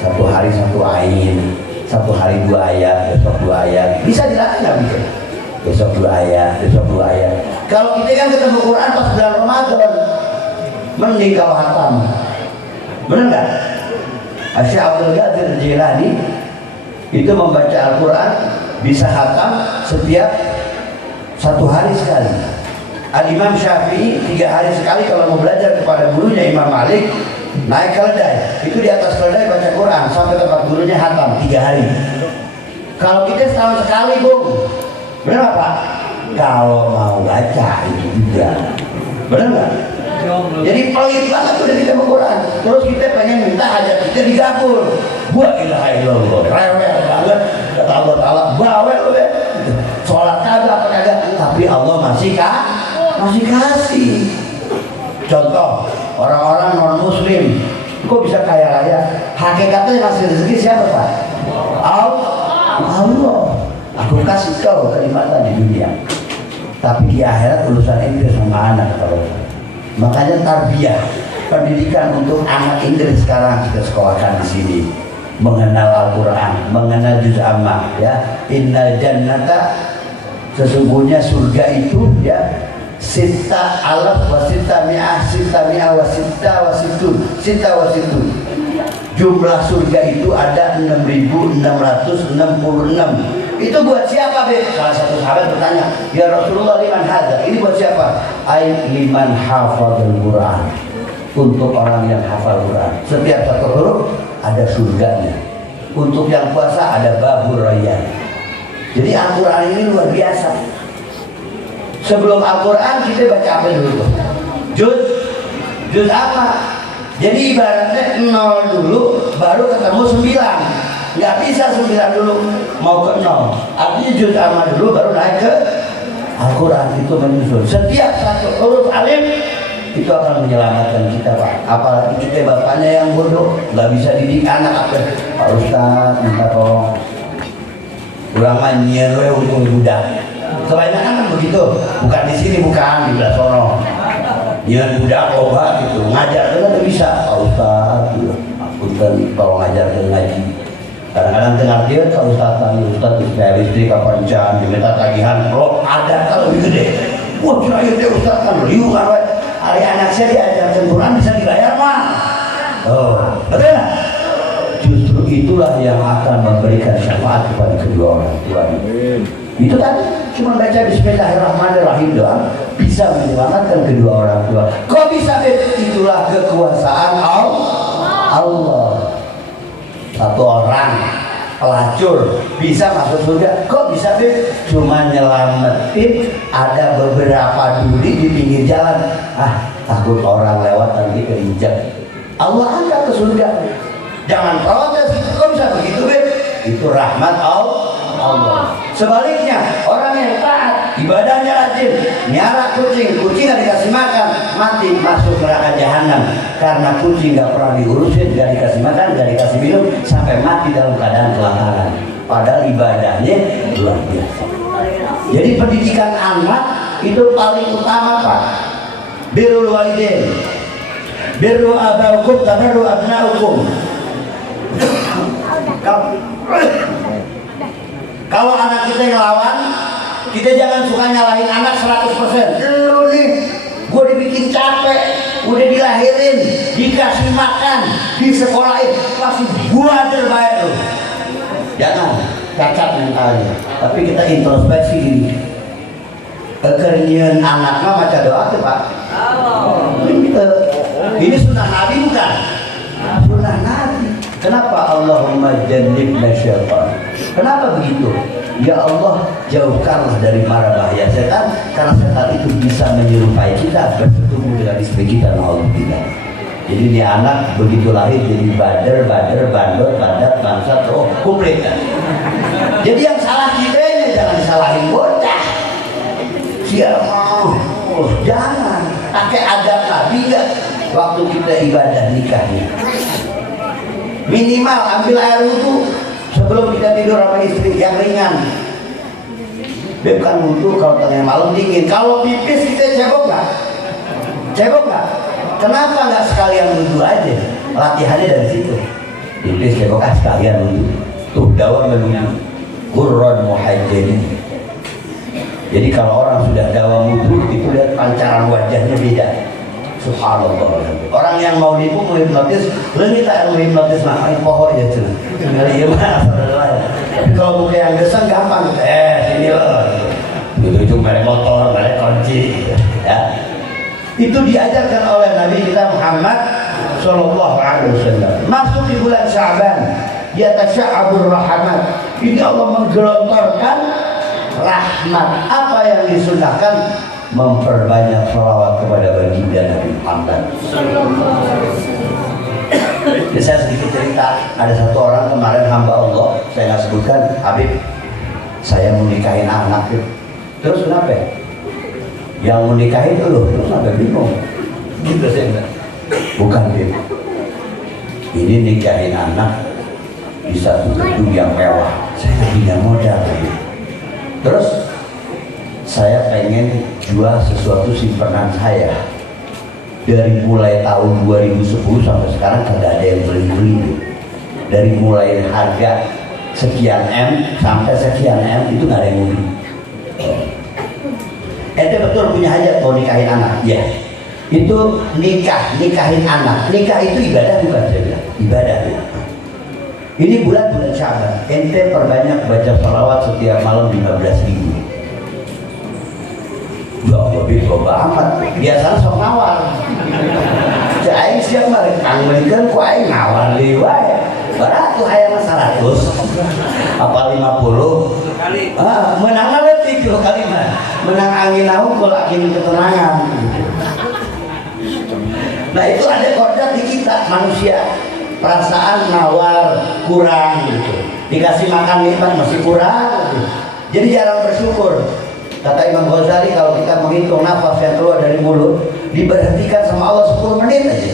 Satu hari satu ayat, satu hari 2 ayat, besok 2 ayat. Bisa dilatih nggak bisa? Besok 2 ayat, besok 2 ayat. Kalau kita kan ketemu Quran pas bulan Ramadan, mending kalau hatam. Benar nggak? Syekh Abdul Qadir Jilani itu membaca Al-Quran bisa hatam setiap 1 hari sekali. Al-Imam Syafi'i 3 hari sekali kalau mau belajar kepada gurunya Imam Malik, naik keledai, itu di atas keledai baca Quran sampai tempat gurunya hatam 3 hari. Kalau kita setahun sekali, Bung, benar Pak? Kalau mau baca itu juga, benar nggak? Jadi pelit banget udah kita Quran. Terus kita pengen minta hajat kita digabul. Wa ilaha illallah, rewel banget kata Allah Taala, bawel ya. Sholat kagak apa kagak, tapi Allah masih kasih. Contoh, orang-orang non-muslim kok bisa kaya raya? Hakikatnya ngasih rezeki siapa Pak? Allah. Aku kasih kau kenikmatan di dunia, tapi di akhirat urusan Inggris sama anak kalau. Makanya tarbiyah, pendidikan untuk anak Inggris sekarang kita sekolahkan di sini, mengenal Al-Quran, mengenal juz amma, ya. Innal jannata, sesungguhnya surga itu, ya, sita alaf wasita mi'ah wasitun. Jumlah surga itu ada 6.666. Itu buat siapa, Beb? Salah satu sahabat bertanya, ya Rasulullah, liman hadza? Ini buat siapa? Ai liman hafadzul Quran. Untuk orang yang hafal Quran. Setiap satu huruf ada surganya. Untuk yang puasa ada babur rayyan. Jadi Al-Quran ini luar biasa. Sebelum Al-Quran kita baca apa dulu? Juz apa? Jadi ibaratnya 0 dulu baru ketemu 9. Nggak bisa 9 dulu mau ke 0. Artinya juz amma dulu baru naik ke Al-Quran. Itu menyusul. Setiap satu huruf alif itu akan menyelamatkan kita, Pak. Apalagi kita bapaknya yang bodoh, nggak bisa didik anak apa. Pak Ustaz minta tolong ulang manyer untuk budak. Kebanyakan kan begitu, bukan di sini, bukan di belah sono. Dia budak loba gitu, ngajar kan tidak bisa. Pak Ustaz, punten tolong ngajar ke ngaji. Kadang-kadang dengar dia, Pak Ustaz tanya, Ustaz bayar listrik kapan jam, diminta tagihan, kalau ada kalau lebih gede. Wah, kira dia Ustaz kan liu kan, hari anak saya diajarkan Quran bisa dibayar mah. Oh, betul nggak? Justru itulah yang akan memberikan syafaat kepada kedua orang tua. Itu tadi cuma baca Bismillahirrahmanirrahim doang bisa menyelamatkan kedua orang tua. Kok bisa? Itulah kekuasaan Allah. Satu orang pelacur bisa masuk surga. Kok bisa? Cuma nyelamatin ada beberapa duri di pinggir jalan. Takut orang lewat nanti keinjak. Allah angkat ke surga. Jangan protes. Kok bisa begitu, Beb? Itu rahmat Allah. Sebaliknya, orang yang taat ibadahnya rajin, nyara kucing nggak dikasih makan, mati masuk neraka jahanam. Karena kucing nggak pernah diurusin, nggak dikasih makan, nggak dikasih minum, sampai mati dalam keadaan kelaparan. Padahal ibadahnya luar biasa. Jadi pendidikan anak itu paling utama Pak. Birrul walidain, birru abaukum, tabarru abnaukum. Kalau anak kita ngelawan, kita jangan suka nyalahin anak 100%. Lu nih, gue dibikin capek, udah dilahirin, dikasih makan, disekolahin, masih gua terbaik lu. Jangan cacat mentalnya. Tapi kita introspeksi diri. Kekernian anaknya baca doa tuh Pak. Ini sunnah Nabi bukan? Sunnah Nabi. Kenapa Allahumma jannibna syaitan? Kenapa begitu? Ya Allah, jauhkanlah dari mara bahaya setan, karena setan itu bisa menyerupai kita bertemu dengan istri kita, naudzubillah. Jadi ini anak begitu lahir jadi bandel, bandot, badat, bangsat, komplit kan? Jadi yang salah kita jangan disalahin bocah. Siapa? Jangan pakai adab Nabi ya waktu kita ibadah nikahnya. Minimal ambil air wudhu sebelum kita tidur sama istri yang ringan. Bukan wudhu kalau tengah malam dingin. Kalau pipis kita cebok nggak? Cebok nggak? Kenapa nggak sekalian wudhu aja? Latihannya dari situ. Pipis cebok sekalian wudhu. Tuh dawa menuju Qurran muhajjalin. Jadi kalau orang sudah dawa wudhu itu lihat pancaran wajahnya beda. Subhanallah. Orang yang mau nipu menghipnotis, leungit tak menghipnotis mah poho aja tuh. Ngeri ieu mah. Tapi kalau bukan yang gesang gampang. Sini loh. Itu merek motor, merek kunci ya. Itu diajarkan oleh Nabi kita Muhammad sallallahu alaihi wasallam. Masuk di bulan Sya'ban, yatasya'abur rahmat. Ini Allah menggelontorkan rahmat. Apa yang disunahkan? Memperbanyak sholawat kepada baginda Nabi Muhammad. Jadi saya sedikit cerita, ada satu orang kemarin hamba Allah, saya nggak sebutkan, Habib, saya mau nikahin anak. Terus kenapa? Yang mau nikahin itu loh, terus sampai bingung. Gitu saya enggak. Bukan Bib. Ini nikahin anak di satu gedung yang mewah. Saya nggak punya modal. Terus saya pengen jual sesuatu simpanan saya. Dari mulai tahun 2010 sampai sekarang tidak ada yang beli-beli. Dari mulai harga sekian M sampai sekian M itu nggak ada yang beli. Ente betul punya hajat mau nikahin anak? Ya. Itu nikahin anak. Nikah itu ibadah bukan saya bilang? Ibadah. Ini bulan-bulan Sya'ban. Ente perbanyak baca salawat setiap malam 15.000. Ya Allah, coba amat. Biasanya sok ngawal. Aing siap mah kang meulikeun ku aing ngawal deui wae. Baratus aya mah 100. Apa 50? Kali. Menang leutik lo kali mah. Menang angin naungkul angin ketenangan. Nah, itu ada kodrat di kita manusia. Perasaan nawar kurang gitu. Dikasih makan nikmat masih kurang gitu. Jadi jarang bersyukur. Kata Imam Ghazali, kalau kita menghitung nafas yang keluar dari mulut diberhentikan sama Allah 10 menit aja,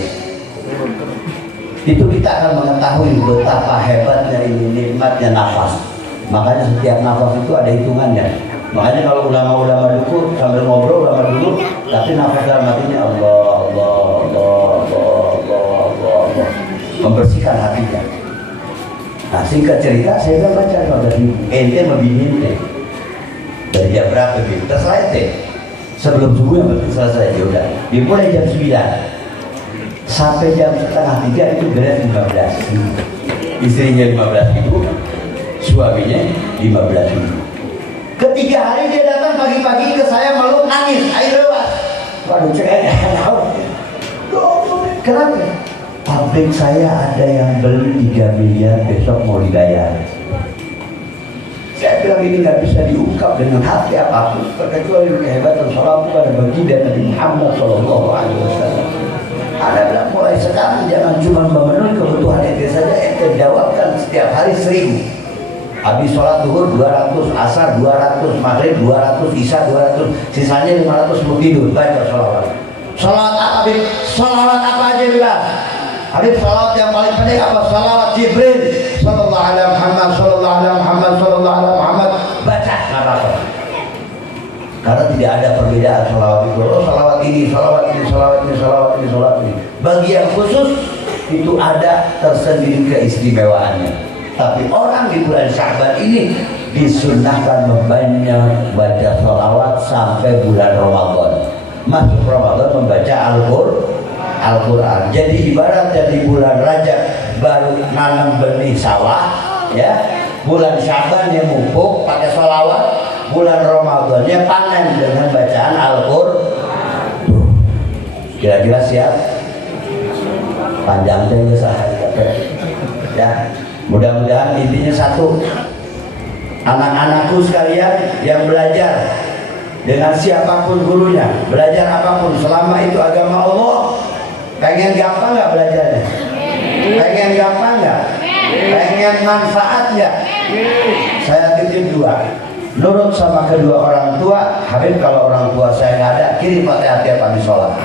itu kita akan mengetahui betapa hebatnya ini nikmatnya nafas. Makanya setiap nafas itu ada hitungannya. Makanya kalau ulama-ulama dulu sambil ngobrol ulama dulu, tapi nafas dalam hatinya Allah, membersihkan hatinya. Nah, singkat cerita saya udah baca kalau ente membinin teh. Dari jam berapa gitu? Terserah teh. Sebelum subuh yang penting selesai. Ya udah. Dimulai jam 9 sampai jam setengah 3 itu beres 15. Istrinya 15.000, suaminya 15.000. Ketiga hari dia datang pagi-pagi ke saya meluk nangis, air lewat. Waduh, kenapa? Pabrik saya ada yang beli 3 miliar besok mau dibayar. Saya bilang ini nggak bisa diungkap dengan hati apapun kecuali kehebatan salam pada baginda Nabi Muhammad Sallallahu Alaihi Wasallam. Anda bilang mulai sekarang jangan cuma memenuhi kebutuhan ente saja, ente jawabkan setiap hari 1000. Habis sholat duhur 200, asar 200, maghrib 200, isya 200, sisanya 500 mau tidur, baca sholawat. Sholawat apa Habib? Sholawat apa aja bilang? Habib sholawat yang paling pendek apa? Sholawat Jibril sallallahu alaihi Muhammad, sallallahu alaihi Muhammad, sallallahu alaihi Muhammad. Baca, nggak apa-apa. Karena tidak ada perbedaan sholawat itu. Oh sholawat ini, sholawat ini, sholawat ini, sholawat ini, sholawat ini. Bagi yang khusus itu ada tersendiri keistimewaannya. Tapi orang di bulan Sya'ban ini disunnahkan membanyak baca sholawat sampai bulan Ramadan. Masuk Ramadan membaca Al-Quran. Jadi ibaratnya di bulan Rajab baru nanam benih sawah, ya. Bulan Sya'ban yang mupuk pakai sholawat, bulan Ramadannya panen dengan bacaan Al-Quran. Kira-kira siap? Panjang saja sehari, ya. Mudah-mudahan intinya satu, anak-anakku sekalian yang belajar dengan siapapun gurunya, belajar apapun selama itu agama Allah, pengen gampang nggak belajarnya? Pengen gampang nggak? Pengen manfaat nggak? Saya titip dua, nurut sama kedua orang tua. Habib kalau orang tua saya nggak ada, kirim Fatihah tiap habis sholat.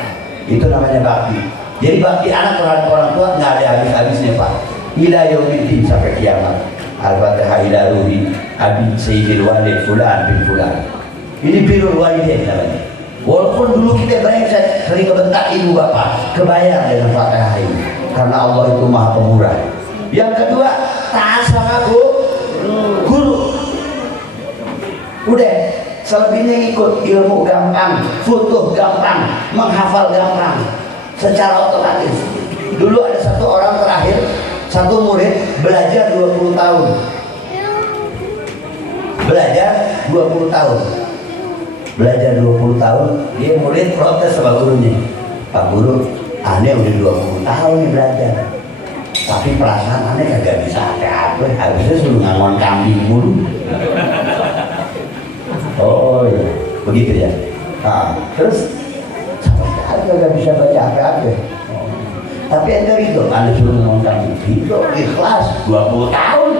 Itu namanya bakti. Jadi bakti anak terhadap orang tua nggak ada habis-habisnya Pak. Ila yaumiddin sampai kiamat. Al-Fatihah ila ruhi abi sayyidil walid fulan bin fulan. Ini birrul walidain namanya. Walaupun dulu kita brengsek, sering kebentak ibu bapak, kebayar dengan Fatihah ini. Karena Allah itu Maha Pemurah. Yang kedua, taat sama guru. Udah, selebihnya ikut, ilmu gampang, futuh gampang, menghafal gampang, secara otomatis. Dulu ada satu orang terakhir, satu murid belajar 20 tahun. Belajar 20 tahun. Belajar 20 tahun, dia murid protes sama gurunya. Pak Guru, aneh udah 20 tahun nih belajar. Tapi perasaan aneh kagak bisa apa-apa. Harusnya suruh ngangon kambing mulu. Oh iya, begitu ya. Nah, terus sama sekali kagak bisa baca apa-apa. Tapi ente itu, anda suruh ngomong itu ikhlas 20 tahun.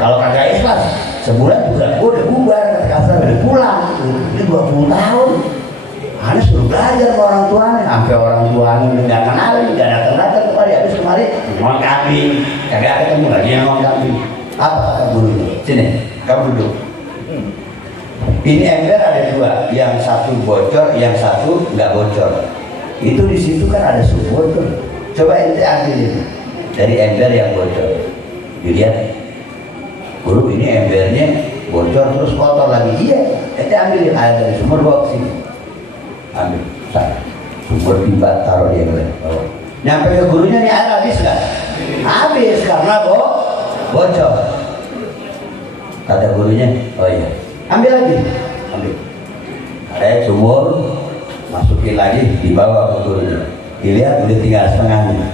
Kalau kagak ikhlas, sebulan juga gue udah bubar, kasar udah pulang. Ini 20 tahun. Anda suruh belajar ke orang tuanya, sampai orang tuanya udah nggak kenalin, nggak datang-datang kemarin. Habis kemarin ngomong kambing, kagak ketemu lagi yang ngomong kambing. Apa kata gurunya? Sini, kamu duduk. Ini ember ada dua, yang satu bocor, yang satu nggak bocor. Itu di situ kan ada sumur tuh. Coba ente ambil dari ember yang bocor. Dilihat, guru ini embernya bocor terus kotor lagi. Iya, ente ambilin air dari sumur bawa ke sini. Ambil, sumur pipa taruh di ember. Nyampe ke gurunya nih air habis nggak? Habis karena bocor. Kata gurunya, oh iya, ambil lagi, ambil. Ada sumur, masukin lagi, dibawa ke gurunya. Dilihat udah tinggal setengahnya.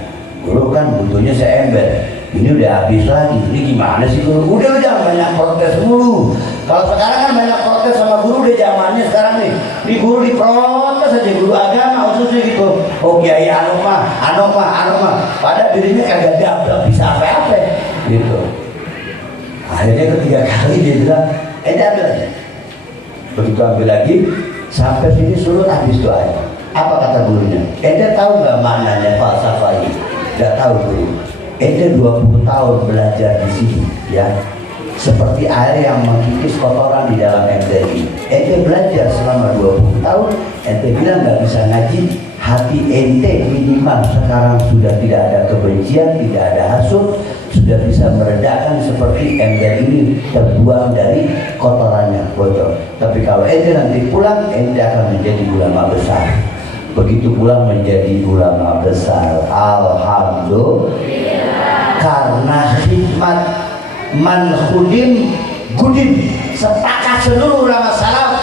Guru kan butuhnya seember, ini udah habis lagi. Ini gimana sih guru? Udah banyak protes mulu. Kalau sekarang kan banyak protes sama guru, udah zamannya sekarang nih. Di guru diprotes aja, guru agama khususnya gitu. Oh kiai anu mah. Pada dirinya kagak dapat bisa apa-apa gitu. Akhirnya ketiga kali dia bilang, ambil aja. Begitu ambil lagi, sampai sini surut habis doanya. Apa kata gurunya? Ente tahu nggak maknanya falsafah ini? Nggak tahu guru. Ente 20 tahun belajar di sini, ya. Seperti air yang mengkikis kotoran di dalam ember ini. Ente belajar selama 20 tahun, ente bilang nggak bisa ngaji. Hati ente minimal sekarang sudah tidak ada kebencian, tidak ada hasut, sudah bisa meredakan seperti ember ini terbuang dari kotorannya bocor. Tapi kalau ente nanti pulang, ente akan menjadi ulama besar. Begitu pulang menjadi ulama besar. Alhamdulillah. Karena khidmat man khudim gudim. Sepakat seluruh ulama salaf,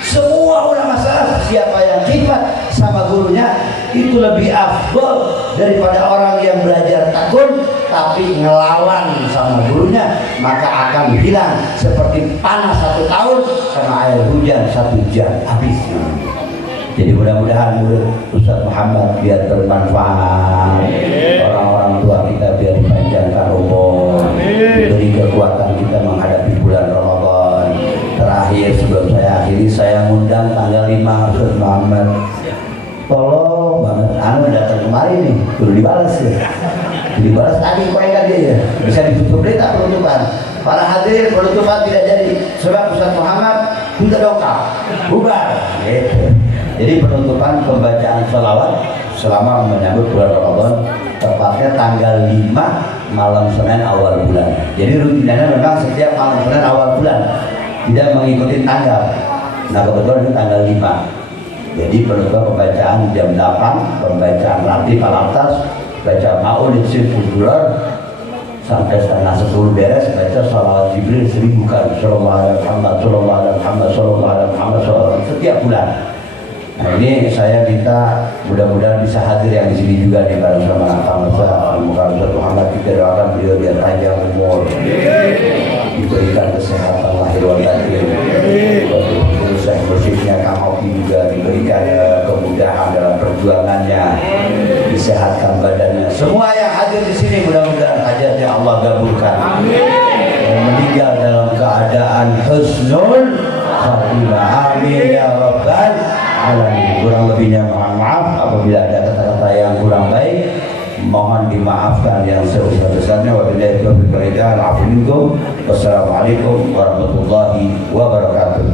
semua ulama salaf, siapa yang khidmat sama gurunya itu lebih afdol daripada orang yang belajar takun tapi ngelawan sama gurunya, maka akan hilang seperti panas 1 tahun karena air hujan 1 jam habis. Jadi mudah-mudahan murid Ustaz Muhammad biar bermanfaat, orang-orang tua kita biar dipanjangkan umur, diberi kekuatan kita menghadapi sebelum saya akhiri, saya ngundang tanggal 5 Ustaz Muhammad. Tolong banget, anu datang kemari nih, perlu dibalas ya. Dibalas tadi kok enggak dia ya. Bisa ditutup deh tak penutupan. Para hadirin penutupan tidak jadi sebab Ustaz Muhammad sudah dongkap, bubar. Gitu. Jadi penutupan pembacaan sholawat selama menyambut bulan Ramadan, tepatnya tanggal 5 malam Senin awal bulan. Jadi rutinnya memang setiap malam Senin awal bulan, tidak mengikuti tanggal. Nah kebetulan itu tanggal 5. Jadi penutupan pembacaan jam 8, pembacaan Ratib Al-Atas, baca Maulid Sirkular sampai setengah 10 beres, baca sholawat Jibril 1000 kali, sallallahu alaihi Muhammad, sallallahu alaihi Muhammad, sallallahu alaihi Muhammad, setiap bulan. Nah ini saya minta mudah-mudahan bisa hadir yang di sini juga di bareng sama Ustaz Muhammad. Kita doakan beliau biar panjang umur, diberikan kesehatan lahir wal batin. Saya bersihnya Kang Oki juga diberikan kemudahan dalam perjuangannya, disehatkan badannya. Semua yang hadir di sini mudah-mudahan hajatnya Allah kabulkan. Dan meninggal dalam keadaan husnul khatimah. Amin ya rabbal alamin. Kurang lebihnya mohon maaf apabila ada kata-kata yang kurang baik, mohon dimaafkan yang sebesar-besarnya. Wabillahi taufiq wal hidayah. Wassalamualaikum warahmatullahi wabarakatuh.